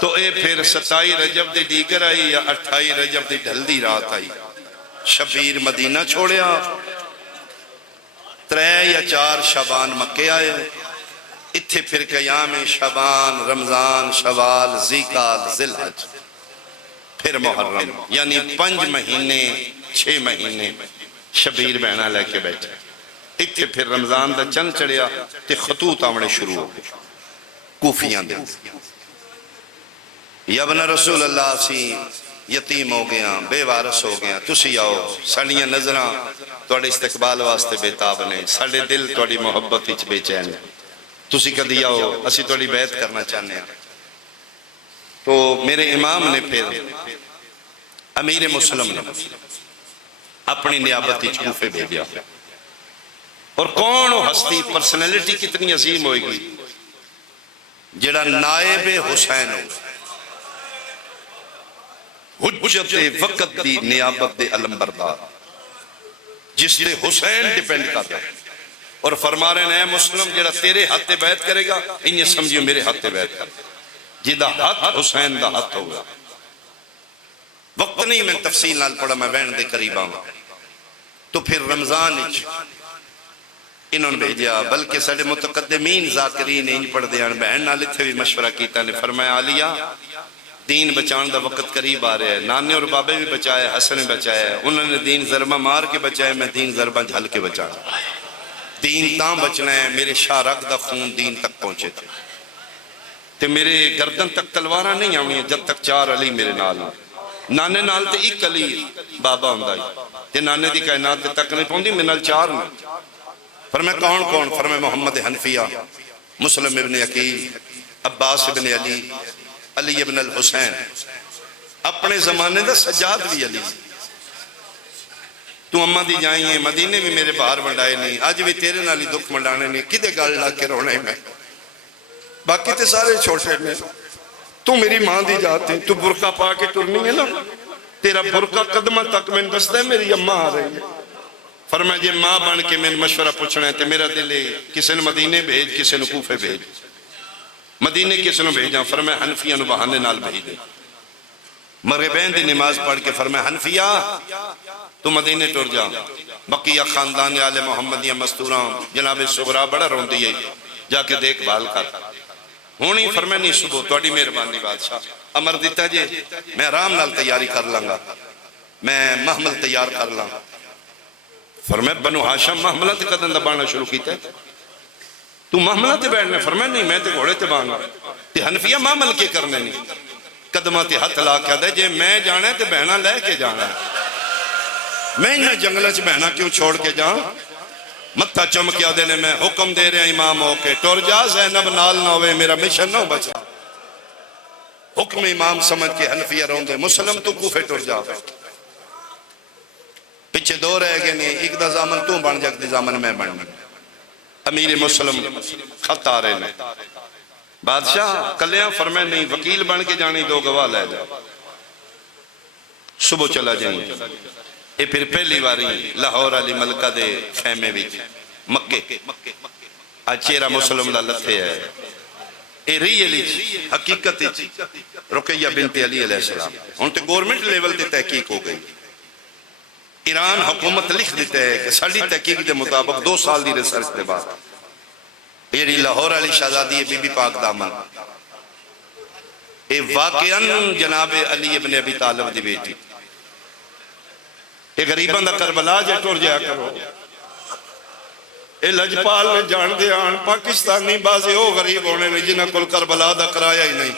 تو اے پھر 27 رجب دی دیگر آئی یا 28 رجب دی ڈھل دی رات آئی شبیر مدینہ چھوڑیا 3 یا 4 شابان مکے آئے اتھے پھر قیام شابان رمضان شوال ذیقعد ذوالحج پھر محرم یعنی 5 مہینے 6 مہینے شبیر بہنا لے کے بیٹھے اتھے پھر رمضان دا چند چڑیا تے خطوط آمنے شروع ہو گئے کوفیاں دے یا ابن رسول اللہ سی یتیم ہو گیا بے وارث ہو گیا تسی آؤ ساڑیاں نظراں توڑے استقبال واسطے بے تاب نے ساڑے دل توڑی محبت اچ بے چین تسی کدی آؤ اسی توڑی بیعت کرنا چاہنے ہیں تو میرے امام نے پھر امیر مسلم نے اپنی نیابتی کوفے بھیجا اور کون ہستی پرسنالٹی کتنی عظیم ہوئے گی جڑا نائب حسین ہو حجت وقت دی نیابت دے علم بردار جس نے حسین ڈیپینڈ کر رہا ہے اور فرما رہے ہیں اے مسلم جڑا تیرے ہاتھ تے بیعت کرے گا انہیں سمجھو میرے ہاتھ تے بیعت کر جدہ ہاتھ حسین دا ہاتھ ہوگا وقت نہیں میں تفصیل نال پڑھا میں بہن دے قریب آؤں تو پھر رمضان انہوں نے بھیجیا بلکہ ساڑھے متقدمین ذاکرین انج پڑھ دیاں بہن نال اتھے بھی مشورہ کیتا نے فرمایا عالیہ دین بچان دا وقت قریب آ رہے ہیں نانے اور بابے بھی بچائے حسن بچائے انہوں نے دین ضربہ مار کے بچائے میں دین ضربہ جھل کے بچانا دین تاں بچنا ہے میرے شارک دا خون دین تک پہنچے تھے تے میرے گردن تک تلوارہ نہیں آؤں جب تک 4 علی میرے نال نانے نال تے 1 علی بابا ہوں تے نانے دی کائنات تک نہیں پہنچی میرے نال 4 نے فرمائے کون فرمائے محمد حنفیہ مسلم ابن عقیل عباس ابن علی علی ابن الحسین اپنے زمانے دا سجاد بھی علی تو اماں دی جائیں ہیں مدینے بھی میرے باہر ونڈائے نہیں اج بھی تیرے نال ہی دکھ منڈانے نہیں کدے گل لا کے رونے میں باقی تے سارے چھوٹے نے تو میری ماں دی جات ہے تو برقع پا کے ٹرنی ہے نا تیرا برقع قدمہ تک میں دستا ہے میری اماں آ رہی ہے فرمایا جے ماں بن کے میں مشورہ پوچھنا ہے تے میرا دل ہے کسی نے مدینے بھیج کسی نے کوفے بھیج مدینے کسی نے بھیجا فرمایا حنفیہ نو بہانے نال بھیج دے مغربین دی نماز پڑھ کے فرمایا حنفیہ تو مدینے ٹر جا بقیہ خاندان آل محمدیہ مستوراں جناب صغرا بڑا رون دی ہے جا کے دیکھ بھال کر ہونی فرمایا نہیں صبح توڑی مہربانی بادشاہ امر دیتا جے میں آرام نال تیاری کر لنگا میں محمل تیار کر لوں فرمایا بنو ہاشم محملہ تے قدم دبانا شروع کیتا ہے تو محملہ تے بیٹھنے فرمایا نہیں میں تے گھوڑے تے بانگا تے حنفیہ محمل کے کرنے نہیں قدمہ تے ہتھ لا کے دے جے میں جانے تے بہنا لے کے جانا میں انہیں جنگلہ چ بہنا کیوں چھوڑ کے جاؤں متھا چمکیا دینے میں حکم دے رہے ہیں امام ہو کے ٹور جا زینب نال نہ ہوئے میرا مشن نہ بچا حکم امام سمجھ کے حنفیہ رون دے مسلم تو کوفے ٹور جا پیچھے دو رہ گئے نہیں ایک دا زامن تو بن جاک دی زامن میں بن امیر مسلم خط آ رہے ہیں بادشاہ کلیاں فرمائے نہیں وکیل بن کے جانی دو گواہ لے جا صبح چلا جائیں اے پھر پہلی باری لاہور علی ملکہ دے خیمے بھی مکے آج چیرہ مسلم لا لتھے ہے اے ری علی حقیقت رقیہ بنت علی علیہ السلام ان تے گورنمنٹ لیول تے تحقیق ہو گئی ایران حکومت لکھ دیتے ہیں کہ ساڑھی تحقیق دے مطابق 2 سال دی ریسرچ دے بعد یہ لاہور علی شہزادی بی بی پاک دامن اے واقعاً جناب علی ابن ابی طالب دی بیٹی اے غریبان دا کربلا جے ٹور جایا کرو اے لجپال نے جان دے آن پاکستانی بازے ہو غریب ہونے نے جنہ کل کربلا دا کرایا ہی نہیں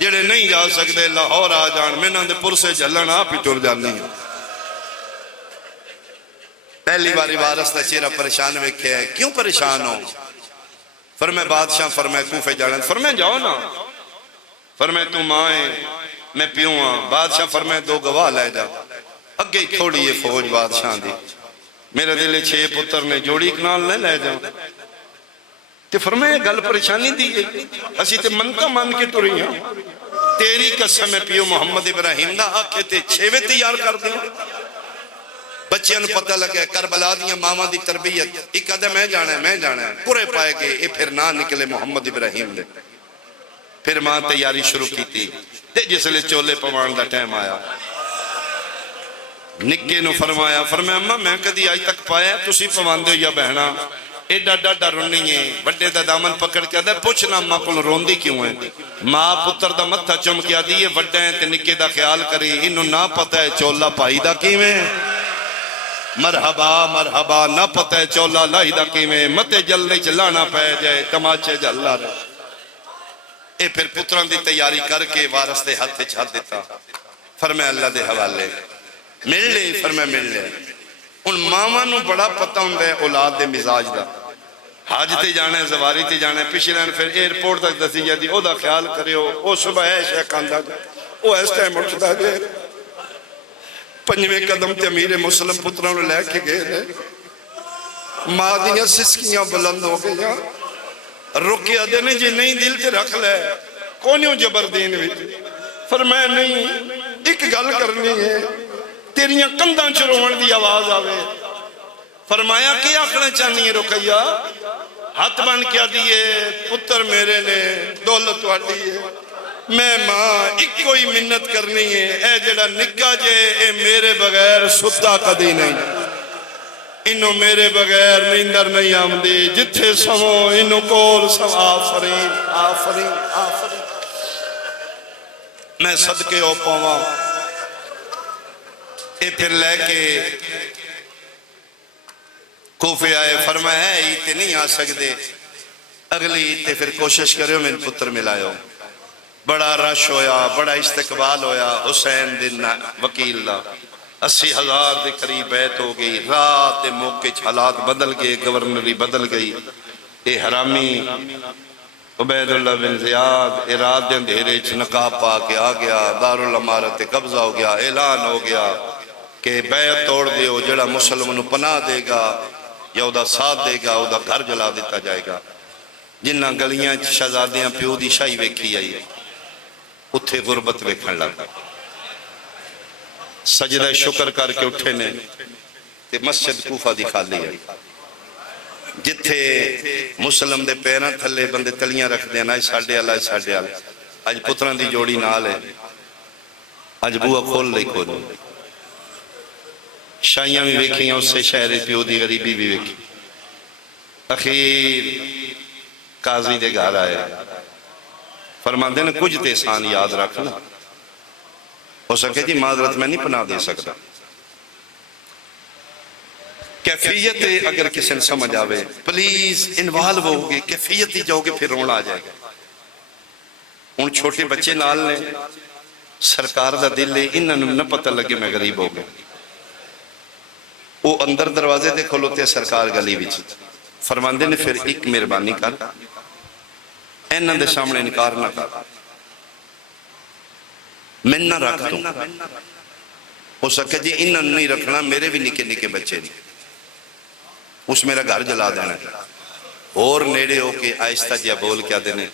جڑے نہیں جا سکتے لاہور آ جان میں نہ دے پر سے جلن آپ ہی ٹور جانی ہے پہلی باری وارث دا چہرہ پریشان ویکھے ہے کیوں پریشان ہو فرمائے بادشاہ فرمائے کوفے جانا فرمائے جاؤ نا فرمائے تو مائیں میں پیوں ہاں بادشاہ فرمائے 2 گواہ لے جا اگے تھوڑی یہ فوج بادشاہ دی میرے دلے 6 پتر نے جوڑی کنال لے جاؤ تے فرمائے گل پریشانی دی گئی اسی تے منکہ مان کے ٹری ہاں تیری قسم ہے پیو محمد ابراہیم دا آکھے تے 6 تیار کر دیں بچے انہوں پتہ لگے کربلا دیاں ماما دی تربیت ایک آدھے میں جانا ہے پورے پائے گئے اے پھر نہ نکلے محمد ابراہیم لے پھر ماں تیاری شروع کی تھی تے جس لئے چولے پوان دا ٹائم آیا نکے نو فرمایا اممہ میں کدی آج تک پایا تسی پوان دے یا بہنا ایڈا ڈاڈا رونی ہے بڑے دا دامن پکڑ کے دے پوچھنا اممہ کل رون دی کیوں ہے ماں پتر دا متھا چمکیا دیئے بڑے ہیں تے نکے دا خیال کری انہوں نہ پتہ ہے چولا پائی دا کیویں مرحبا مرحبا نہ پتہ ہے چولا لائی دا کیویں متے جلنے چلانا پہ جائے تماچے جلنا رہے اے پھر پتران دی تیاری کر کے وارث دے ہاتھ چھات دیتا فرمائے اللہ دے حوالے مل لے فرمائے مل لے ان ماما نو بڑا پتہ ہوں دے اولاد دے مزاج دا حاج تے جانے زواری تے جانے پچھلین پھر ایرپورٹ تک دسی جاتی او دا خیال کرے ہو او صبح ہے شیخ آندہ جا او اس ٹائم اٹھتا جائے 5ویں قدم تے امیر مسلم پتروں لے کے گئے دے ماں دیاں سسکیاں بلند ہو گئے رکیا دینے جی نہیں دل تے رکھ لے کونیوں جبردین بھی فرمایا نہیں ایک گل کرنی ہے تیریاں کنداں چروڑ دی آواز آوے فرمایا کیا آخنا چاہنی ہے رکیا ہاتھ بن کیا دیئے پتر میرے نے دولت واڑی ہے میں ماں ایک کوئی منت کرنی ہے اے جڑا نکا جے اے میرے بغیر ستا کدی نہیں انہوں میرے بغیر نیندر نہیں آمدی جتھے سمو انہوں کول سم آفرین آفرین آفرین میں صدقے ہو پاواں اے پھر لے کے کوفے آئے فرمایا ہے ایتے نہیں آ سکتے اگلی ایتے پھر کوشش کرے میں پتر ملائے بڑا رش ہویا بڑا استقبال ہویا حسین دن وکیل دا 80,000 دے قریب بیعت ہو گئی رات دے موقع حالات بدل گئے گورنری بدل گئی اے حرامی عبید اللہ بن زیاد اے رات دے اندھیرے نقاب پا کے آ گیا دارالامارت قبضہ ہو گیا اعلان ہو گیا کہ بیعت توڑ دیو، جڑا مسلم پناہ دے گا یا او دا ساتھ دے گا او دا گھر جلا دیتا جائے گا۔ جنہ گلیاں شہزادیاں پیو دی شاہی ویکھی آئی اتھے غربت ویکھن لگا، سجدہ شکر کر کے اٹھے نے تے مسجد کوفہ دی خالی ہے، جتھے مسلم دے پیراں تھلے بندے تلیاں رکھ دینا اے ساڈے والا اے ساڈے والا، اج پتراں دی جوڑی نال ہے، اج بوہا کھول لئی کوئی نہیں، شاہیاں بھی ویکھیاں اس سے شہر پیو دی غریبی بھی ویکھی۔ اخیر قاضی دے گھر آئے، فرماندے نے کچھ تے احسان یاد رکھنا، ہو سکے جی معذرت میں نہیں پناہ دے سکتا، کیفیت اگر کسی نے سمجھ آوے پلیز انوالو ہوگے، کیفیت ہی جاؤ گے پھر رونا آ جائے گا۔ ان چھوٹے بچے نال نے، سرکار دا دل ہے، انہاں نوں نہ پتہ لگے میں غریب ہو گیا، وہ اندر دروازے دے کھلوتے سرکار گلی وچ، فرماندے نے پھر ایک مہربانی کر، انہاں دے سامنے انکار نہ کر، میں نہ رکھ دوں، ہو سکے جی انہاں نہیں رکھنا، میرے بھی نکے نکے بچے نہیں، اس میرا گھر جلا دینا، اور نیڑے ہو کے آہستہ جیا بول کیا دینے،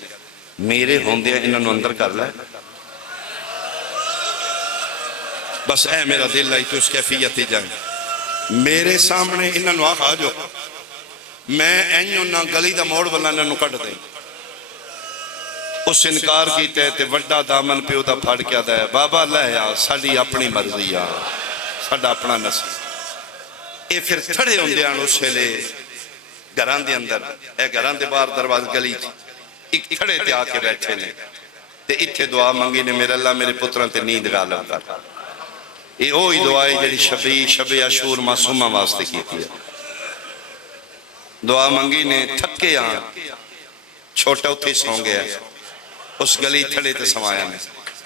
میرے ہوندے انہاں نوں اندر کر لے، بس اے میرا دل آئی تو اس کیفیت ہی جائیں، میرے سامنے انہاں نوں آ جو، میں اینیوں نہ گلی دا موڑ والا انہاں نوں کٹ دیں۔ اس انکار کیتے تے وڈا دامن پیو دا پھڑ کیا دے، بابا لے آ، ساڈی اپنی مرضی آ، ساڈا اپنا نصیب۔ اے پھر تھڑے ہوندے آن اس ویلے گھران دے اندر، اے گھران دے باہر دروازے گلی ایک تھڑے تے آ کے بیٹھے نے تے اتھے دعا منگی نے، میرے اللہ میرے پتراں تے نیند غالب کر۔ اے اوہی دعائی جڑی شب عاشور معصومہ واسطے کیتی ہے، دعا منگی نے، تھکے آن چھوٹا اتھے سو گیا، اس گلی تھڑے تے سمایا نے،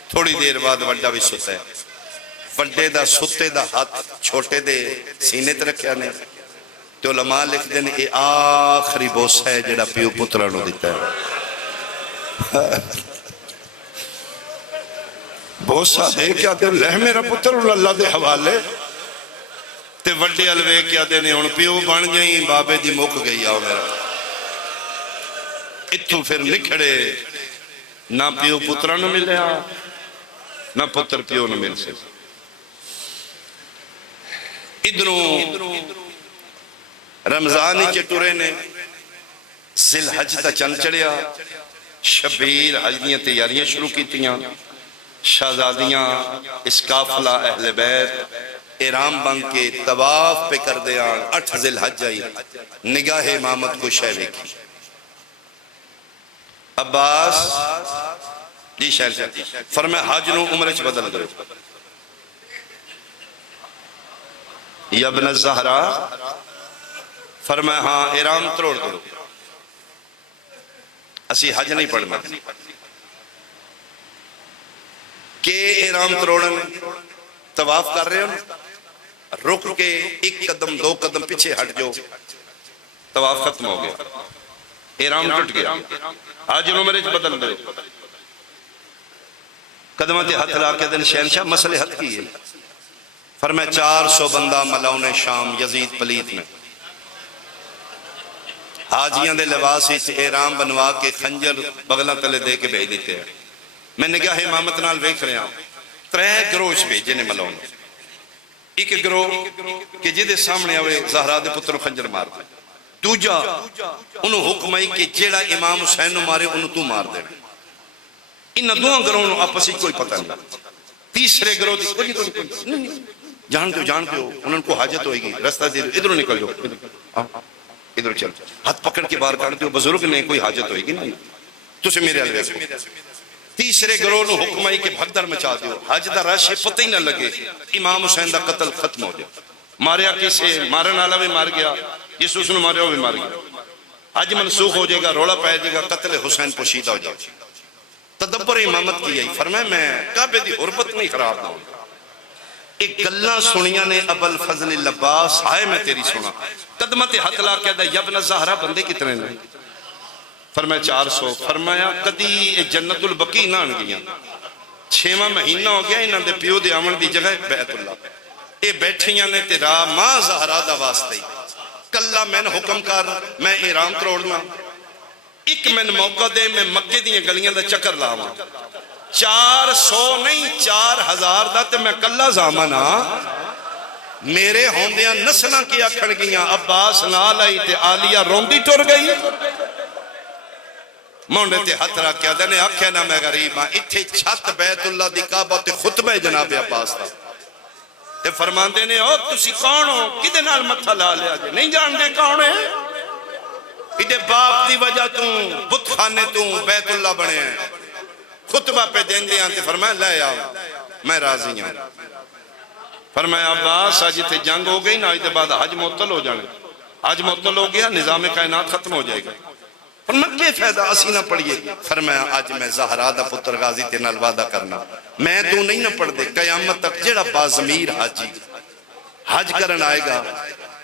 تھوڑی دیر بعد وڈا بھی ستا ہے، وڈے دا ستے دا ہاتھ چھوٹے دے سینے تے رکھیا نے، تو علماء لکھ دینے اے آخری بوسہ ہے جڑا پیو پترہ نو دیتا ہے، بوسہ دے کیا دے لہ میرا پتر اللہ دے حوالے، تے وڈے الوے کیا دینے ان پیو بن جائیں بابے دی مک گئی آؤ میرا، اتھو پھر نکھڑے، نہ پیو پترہ نو ملے آ، نہ پتر پیو نو مل سے، ادھروں رمضانی چٹورے نے، ذی الحج دا چند چڑیا، شبیر حج دیاں تیاریاں شروع کیتیاں، شہزادیاں اس قافلہ اہل بیت احرام بن کے طواف پہ کر دے آن، 8 ذی الحج آئی، نگاہ امامت کو شہوے کی، عباس جی شہر فرمائے حج نو عمرہ چ بدل دو، یا ابن الزہرا فرمائے ہاں احرام تروڑ دو، اسی حج نہیں پڑھنا، کہ احرام تروڑن طواف کر رہے ہو، رک کے 1 قدم 2 قدم پیچھے ہٹ جو، طواف ختم ہو گیا، احرام ٹوٹ گیا، حج نو عمرہ چ بدل دو، قدمت ہتھ لا کے دن شہنشاہ مسئلے حد کی ہے، فرمائے 400 بندہ ملاؤن شام یزید پلیت میں، حاجیاں دے لباسی سے احرام بنوا کے خنجر بغلہ تلے دے کے بھیج دیتے ہیں، میں نگاہ امامت نال ویکھ رہے ہیں، 3 گروہ بھیجے نے ملاؤن، ایک گروہ کہ جدے سامنے آوے زہرا دے پتر خنجر مار دے، دوجا انہوں حکم آئی کہ جیڑا امام حسین نو مارے انہوں تو مار دے، انہوں دوہاں گروہوں نو آپسی کوئی پتہ نہیں، تیسرے گروہ دی کوئی جانتے ہو انہوں کو حاجت ہوئے گی، رستہ دے دو ادھروں نکل جو، ادھر چل ہاتھ پکڑ کے باہر کھڑتے ہو، بزرگ نے کوئی حاجت ہوئے گی نہیں تو سے میرے الوے کو، تیسرے گروہ نو حکم آئی کہ بھگدر مچا دیو، حج دا رش پتہ ہی نہ لگے، امام حسین دا قتل ختم ہو جائے، ماریا کسے مارن والا بھی مار گیا، یسوس نے ماریا بھی مار گیا، حج منسوخ ہو جائے گا، روڑا پائے جائے گا، قتل حسین پوشیدہ ہو جائے گا، تدبر امامت کی ہے، فرمائے میں کعبے دی حربت نہیں خراب نہ ہوں، ایک گلہ سنیاں نے ابو الفضل اللباس آئے میں تیری سنا، قدمت ہتھ لا کے دا یبن زہرہ بندے کتنے نے، فرمایا 400، فرمایا کدی جنت البقیع نہ آن گیا، 6واں مہینہ ہو گیا انہاں دے پیو دے آمن دی جگہ بیت اللہ، یہ بیٹھیاں نے تے راہ ماں زہرا دا واسطے کلا میں حکم کر میں احرام کروڑنا ایک میں موقع دے میں مکے دیاں گلیاں دا چکر لاواں 400 نہیں 4000 دا تے میں کلا زامنا میرے ہوندیاں نسلاں کی اکھڑ گیاں عباس نال آئی تے آلیہ روندی ٹر گئی مونڈے تے ہتھ رکھیا دنے آکھیا نا میں غریب ہاں اتھے چھت بیت اللہ دی کعبہ تے خطبہ جناب عباس دا تے فرماندے نے او تسی کون ہو کدے نال متھا لا لیا جے نہیں جان دے کون ہے ادھے باپ دی وجہ توں بت خانے توں بیت اللہ بنے ہیں خطبہ پہ دین دیاں تے فرمایا لے آؤ میں راضی ہوں فرمایا عباس آج تے جنگ ہو گئی نا آج دے بعد حج معطل ہو جانے حج معطل ہو گیا نظام کائنات ختم ہو جائے گا فرمایا کیا فائدہ اسی نہ پڑھئے فرمایا آج میں زہرا دا پتر غازی تے نال وعدہ کرنا میں تو نہیں نہ پڑھ دے قیامت تک جڑا بازمیر حاجی حج کرن آئے گا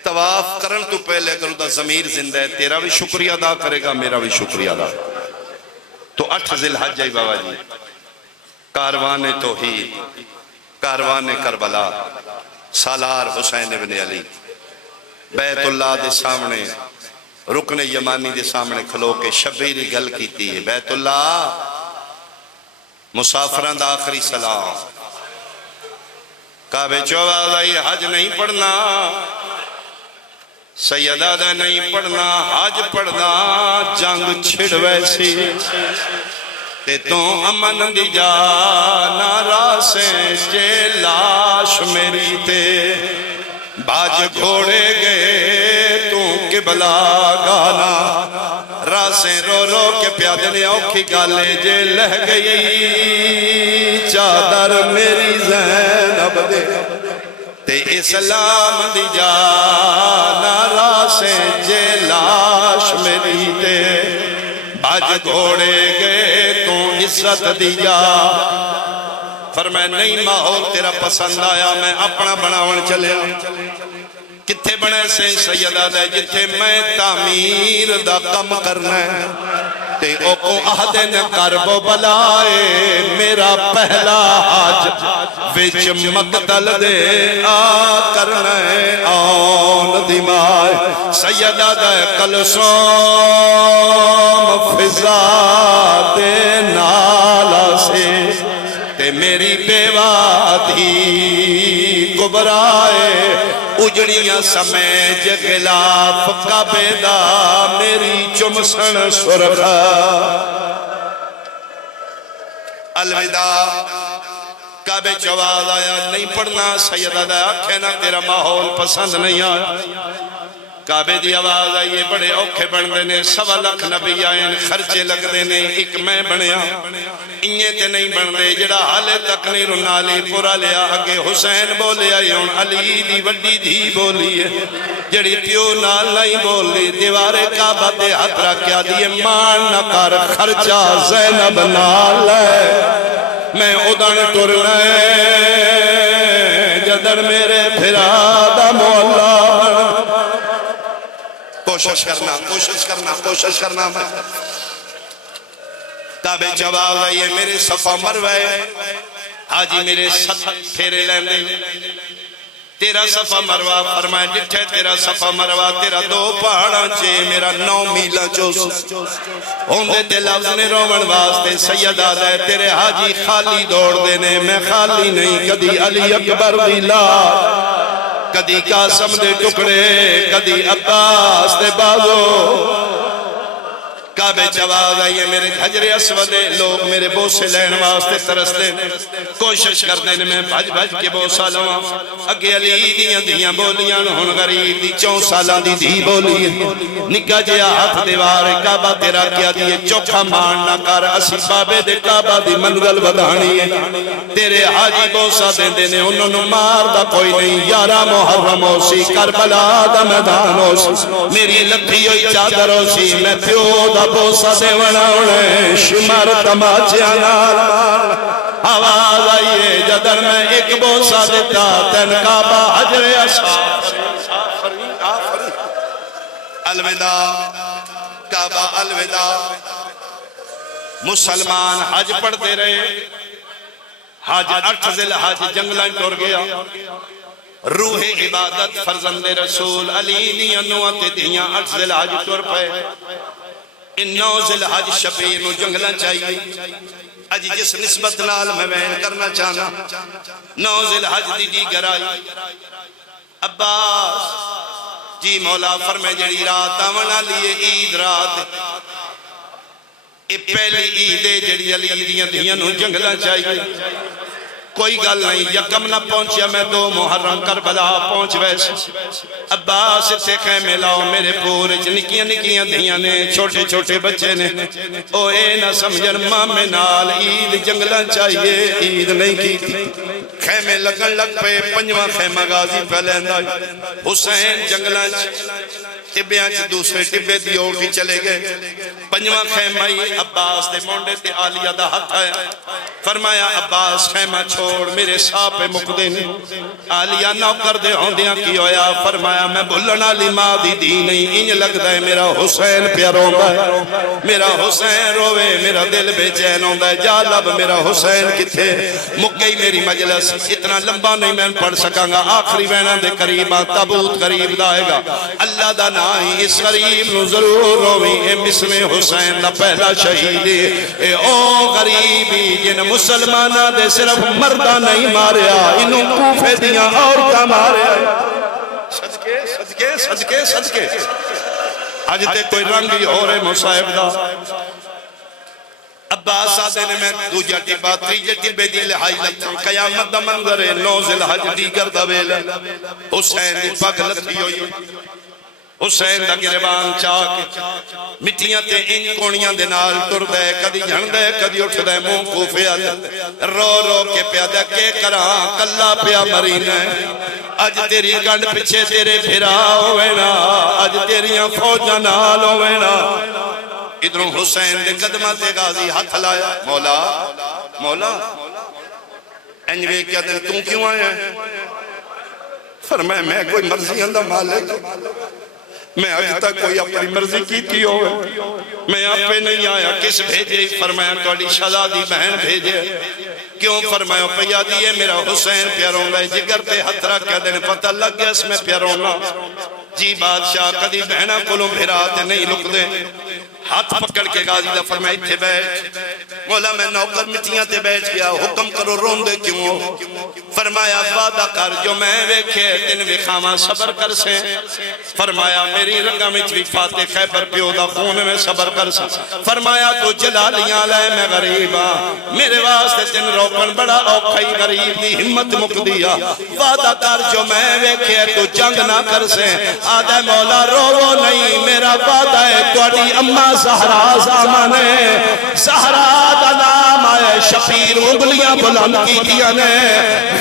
طواف کرن تو پہلے اگر دا ضمیر زندہ ہے تیرا بھی شکریہ ادا کرے گا میرا بھی شکریہ ادا تو 8 ذی الحج ہے بابا جی کاروان توحید کاروان کربلا سالار حسین ابن علی بیت اللہ دے سامنے رکن یمانی دے سامنے کھلو کے شبیری گل کیتی ہے بیت اللہ مسافران دا آخری سلام کعبے چوالائی حج نہیں پڑھنا سیدہ دا نہیں پڑھنا حج پڑھنا جنگ چھڑ ویسی تے تو امن دی جانا راسیں جے لاش میری تے باج گھوڑے گئے تو قبلہ گانا راسیں رو رو کے پیادے نے اوکھی گالے جے لہ گئی چادر میری زینب دے تے اسلام دی جانا راسیں جے لاش میری تے باج گھوڑے گئے تو عزت دیا فرمائے نہیں ماحول تیرا پسند آیا میں اپنا بناون چلے کتھے بنے سے سیدہ دے جتھے میں تعمیر دا کم کرنا ہے تے او کو عہدن کرب و بلائے میرا پہلا حج وچ مقتل دے آ کرنا ہے آن دمائے سیدہ دے کلسوم فضا دے نالا سے تے میری بیوہ تھی کبرائے اجڑیاں سمیج غلاف کعبے دا میری چمسن سرخا الوداع کعبے چواز آیا نہیں پڑھنا سیدہ دا آنکھیں نا تیرا ماحول پسند نہیں آیا کعبے دی آواز آئیے بڑے اوکھے بن دینے 1.25 لاکھ نبی آئین خرچے لگ دینے ایک میں بنیا انہیں تے نہیں بن دے جڑا حالے تک نہیں رنالی پورا لیا آگے حسین بولے آئی ہون علی دی وڈی دھی بولی ہے جڑی پیو نال نہیں بولی دیوار کعبہ تے ہاتھ رکھیا دیئے مان نہ کر خرچہ زینب نال ہے میں ادھن ٹرنے جدر میرے پھرا دا مولا کوشش کرنا میں کعبے جواب آئیے میرے صفا مروے حاجی میرے 7 پھیرے لیندے تیرا صفا مروہ فرمائے جٹھے تیرا صفا مروہ تیرا 2 پہاڑاں چے میرا 9 میلہ چوس ہوندے تے لفظ نے رومن واسطے سیدہ دے تیرے حاجی خالی دوڑ دینے میں خالی نہیں کدی علی اکبر دی لا کدی قاسم دے ٹکڑے کدی عباس دے بازو کعبے جواز آئیے میرے حجر اسود لوگ میرے بوسے لین واسطے ترستے کوشش کرتے ہیں میں بھج بھج کے بوسا لواں اگے علی دیاں دیاں بولیاں ہن غریب دی 4 سالاں دی دھی بولی نکا جیا ہاتھ دیوار کعبہ تیرا کیا دیئے چوکھا مان نہ کر اسی بابے دے کعبہ دی منگل ودھانی ہے تیرے حاجی بوسا دین دینے انہوں نے مار دا کوئی نہیں 11 محرم ہو سی کربلا دا میدان ہو سی میری لکھی ہوئی چادر ہو سی میں پیو دا بوسا دے وناؤنے شمار تماچیاں نال آواز آئیے جدر میں ایک بوسا دیتا تین کعبہ حجر اسود الوداع کعبہ الوداع مسلمان حج پڑھتے رہے حج 8 ذی الحج جنگلہ ٹر گیا روح عبادت فرزند رسول علی دیاں نواں تے دیاں 8 ذی الحج ٹر پئے ان 9 ذی الحج شبیر نو جنگلاں چاہیے اج جس نسبت نال میں بیان کرنا چاہنا 9 ذی الحج دی دیگر آئی عباس جی مولا فرمائے جڑی رات آونا لیے عید رات اے پہلی عید جڑی علی دیاں دیاں نو جنگلاں چاہیے کوئی گل نہیں یکم نہ پہنچیا میں 2 محرم کربلا پہنچ ویسے عباس سے خیمے لاؤ میرے پورے نکیاں نکیاں دھیاں نے چھوٹے چھوٹے بچے نے او اے نہ سمجھن مامے نال عید جنگلاں چاہیے عید نہیں کی تھی خیمے لگن لگ پہ 5واں خیمہ غازی پہلے حسین جنگلاں ٹبیاں چ دوسرے ٹبے دی اور بھی چلے گئے 5واں خیمہ عباس دے مونڈے تے آلیہ دا ہاتھ آیا فرمایا عباس خیمہ چھوڑ میرے ساہ پہ مقدے نے آلیہ نوکر دے ہوندیاں کی ہویا فرمایا میں بھلنا لی ماں دی دی نہیں انج لگ دائے میرا حسین پیاروں ہے میرا حسین روے میرا دل بے چین ہوندہ ہے جا لب میرا حسین کتھے مکئی میری مجلس اتنا لمبا نہیں میں پڑھ سکاں گا آخری وینہ دے قریبا تابوت قریب دائے گا اللہ دا نائی اس غریب نو ضرور روی اے مسلم حسین دا پہلا شہید اے او غریبی جن مسلمانہ دے صرف مردہ نہیں ماریا انہوں کوفے دیاں عورتہ ماریا صدقے صدقے صدقے صدقے آج تے کوئی رنگی ہو رہے مصائب دا عباس آدھے نے میں دوجہ ٹبا تریجہ ٹبے دی لہائی لگتا ہوں قیامت دا منظر ہے 9 ذی الحج دیگر دا ویلہ حسین دی پاک لگتی ہوئی حسین دا گربان چاک مٹیاں تے ان کونیاں دے نال ٹر دے کدی جھن دے کدی اٹھ دے منہ کوفے آدھے رو رو کے پیادہ کے کراں کلا پیا مرین ہے اج تیری گنڈ پچھے تیرے پھرا ہوئینا اج تیریاں فوجاں نال ہوئینا ادھروں حسین دے قدمہ تے غازی ہاتھ لایا مولا مولا انجوے کیا دن تم کیوں آیا ہے فرمایا میں کوئی مرضی اندہ مالک میں آج تک کوئی اپنی مرضی کیتی ہوئے میں آپ پہ نہیں آیا کس بھیجے فرمایا توڑی شہزادی بہن بھیجے کیوں فرمایا پیا دیئے میرا حسین پیاروں گا جگر تے ہتھ رکھ کے دن پتہ لگ گیا اس میں پیاروں گا جی بادشاہ کدی بہنہ کلوں بھراتے نہیں لک دے ہاتھ پکڑ کے غازی دا فرمائی تھے بیٹھ مولا میں نوکر مٹیاں تے بیٹھ گیا حکم کرو رون دے کیوں فرمایا وعدہ کر جو میں ویکھے تن وکھاواں صبر کر سے فرمایا میری رنگا میں چوی فاتح خیبر پیو دا خون میں صبر کر سے فرمایا تو جلالیاں لائے میں غریبا میرے واسطے تن روکن بڑا اوکھائی غریب دی ہمت مک دیا وعدہ کر جو میں ویکھے تو جنگ نہ کر سے آدھے مولا رو نہیں میرا وعدہ ہے توڑی اممہ زہرا زامانے زہرا دا نام آئے شفیر انگلیاں بلند کی دیا نے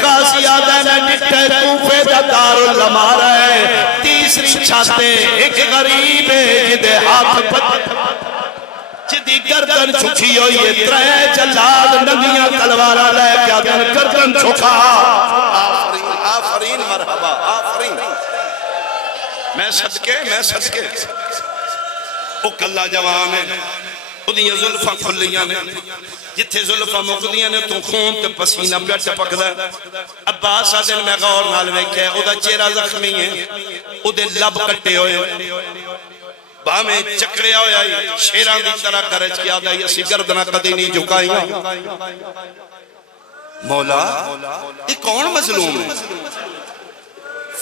غازی آدھے نے ڈٹے کوفے دا دار علماء رہے تیسری چھاتے ایک غریب جدے ہاتھ پت جدی گردن چھکی ہوئی ہے ترے جلال نگیاں تلوارہ لے کیا گردن چھکا آفرین آفرین مرحبا آفرین میں صدقے او کلا جوان ہے خودیاں ظلفہ کھلیاں نے جتھے ظلفہ مقدیاں نے تو خون تے پسینہ پہ ٹپک دا عباس آدھن میں غور نال ویکھے او دا چہرہ زخمی ہے او دے لب کٹے ہوئے باہمیں چکڑے ہوئے شیران دی طرح کرج کیا دا اسی گردنہ کدی نہیں جھکائیں مولا یہ کون مظلوم ہے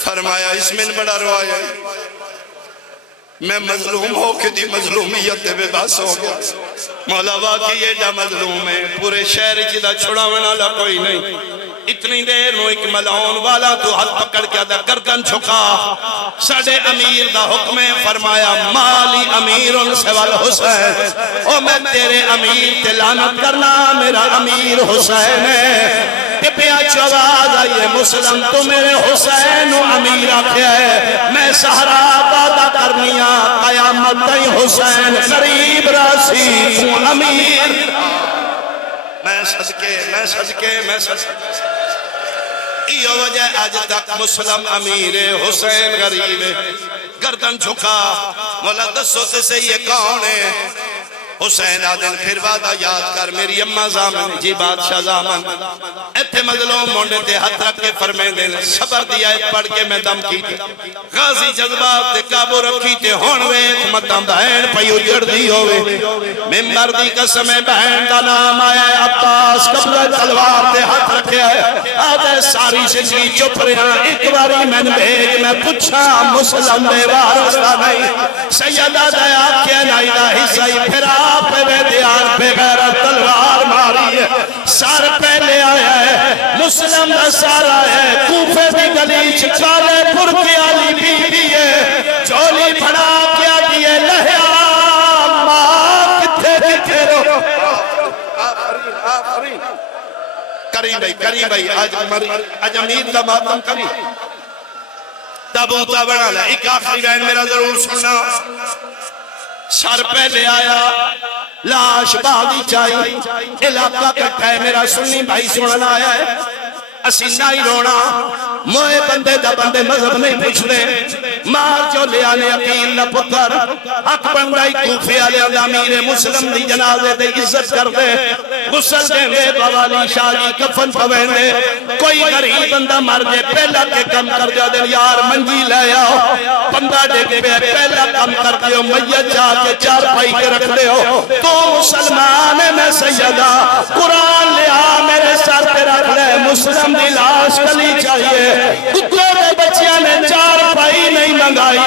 فرمایا اس میں بڑا روایا ہے میں مظلوم ہو کے دی مظلومیت بے باس ہو گیا مولا واقعی یہ جا مظلوم ہے پورے شہر چیدہ چھڑا ونالا کوئی نہیں اتنی دیر نو ایک ملعون والا تو ہاتھ پکڑ کے دا گردن چھکا ساڑے امیر دا حکم فرمایا مالی امیرن سوال حسین او میں تیرے امیر تلانت کرنا میرا امیر حسین ہے پیا چواز آئیے مسلم تو میرے حسین و امیر آکھیا ہے میں سہرا وعدہ کرنیا قیامت تی حسین قریب راسی تو امیر میں صدقے یہ وجہ آج تک مسلم امیر حسین غریب گردن جھکا مولا دسو تے سے یہ کون ہے حسین آدن پھر وعدہ یاد کر میری اممہ زامن جی بادشاہ زامن تے مظلوم مونڈے تے ہاتھ رکھ کے فرمائیں دے صبر دی آیت پڑھ کے میں دم کی غازی جذبات تے قابو رکھی تے ہون ویکھ متاں بہن پئی اجڑ دی ہوے ممبر دی قسم بہن دا نام آیا ہے عباس قبضہ تلوار تے ہاتھ رکھیا ہے آدھے ساری زندگی چپ رہا ایک باری میں بھیج میں پوچھا مسلم دے وارثہ نہیں سیدہ دیا کیا نہیں حصہ پھر آپ پہ دیار پہ غیرت تلوار ماری ہے سار پہلے آیا ہے مسلم دا سارا ہے کوفے دی گلی چکالے پھر کی آلی بی بی ہے چولی پھڑا کیا دیئے لہیا ماں کتھے کتھے رو کریم بھائی آج امیر دا ماتم کریم تابوتا بڑھا لیا ایک آخری بین میرا ضرور سننا سر پہلے آیا لاش باغی چاہی علاقہ کٹھا ہے میرا سنی بھائی سننا آیا ہے اسینہ ہی رونا موئے بندے دا بندے مذہب نہیں پوچھ رہے مار جو لے آنے عقیل نہ پتر حق بندائی کوفے آلے امیر مسلم دی جنازے دے عزت کر دے غسل دے دے بوالی شاہی کفن پوین دے کوئی غریب بندہ مر دے پہلا کے کم کر دیا دے یار منجی لے آؤ بندہ دے کے پہلا کم کر دیو میت جا کے چار پائی کے رکھ دے ہو تو مسلمان میں سیدہ قرآن لے آ میرے سر پہ رکھ لے مسلم دی لاش کلی چاہیے کتوں نے بچیاں نے چار پائی نہیں منگائی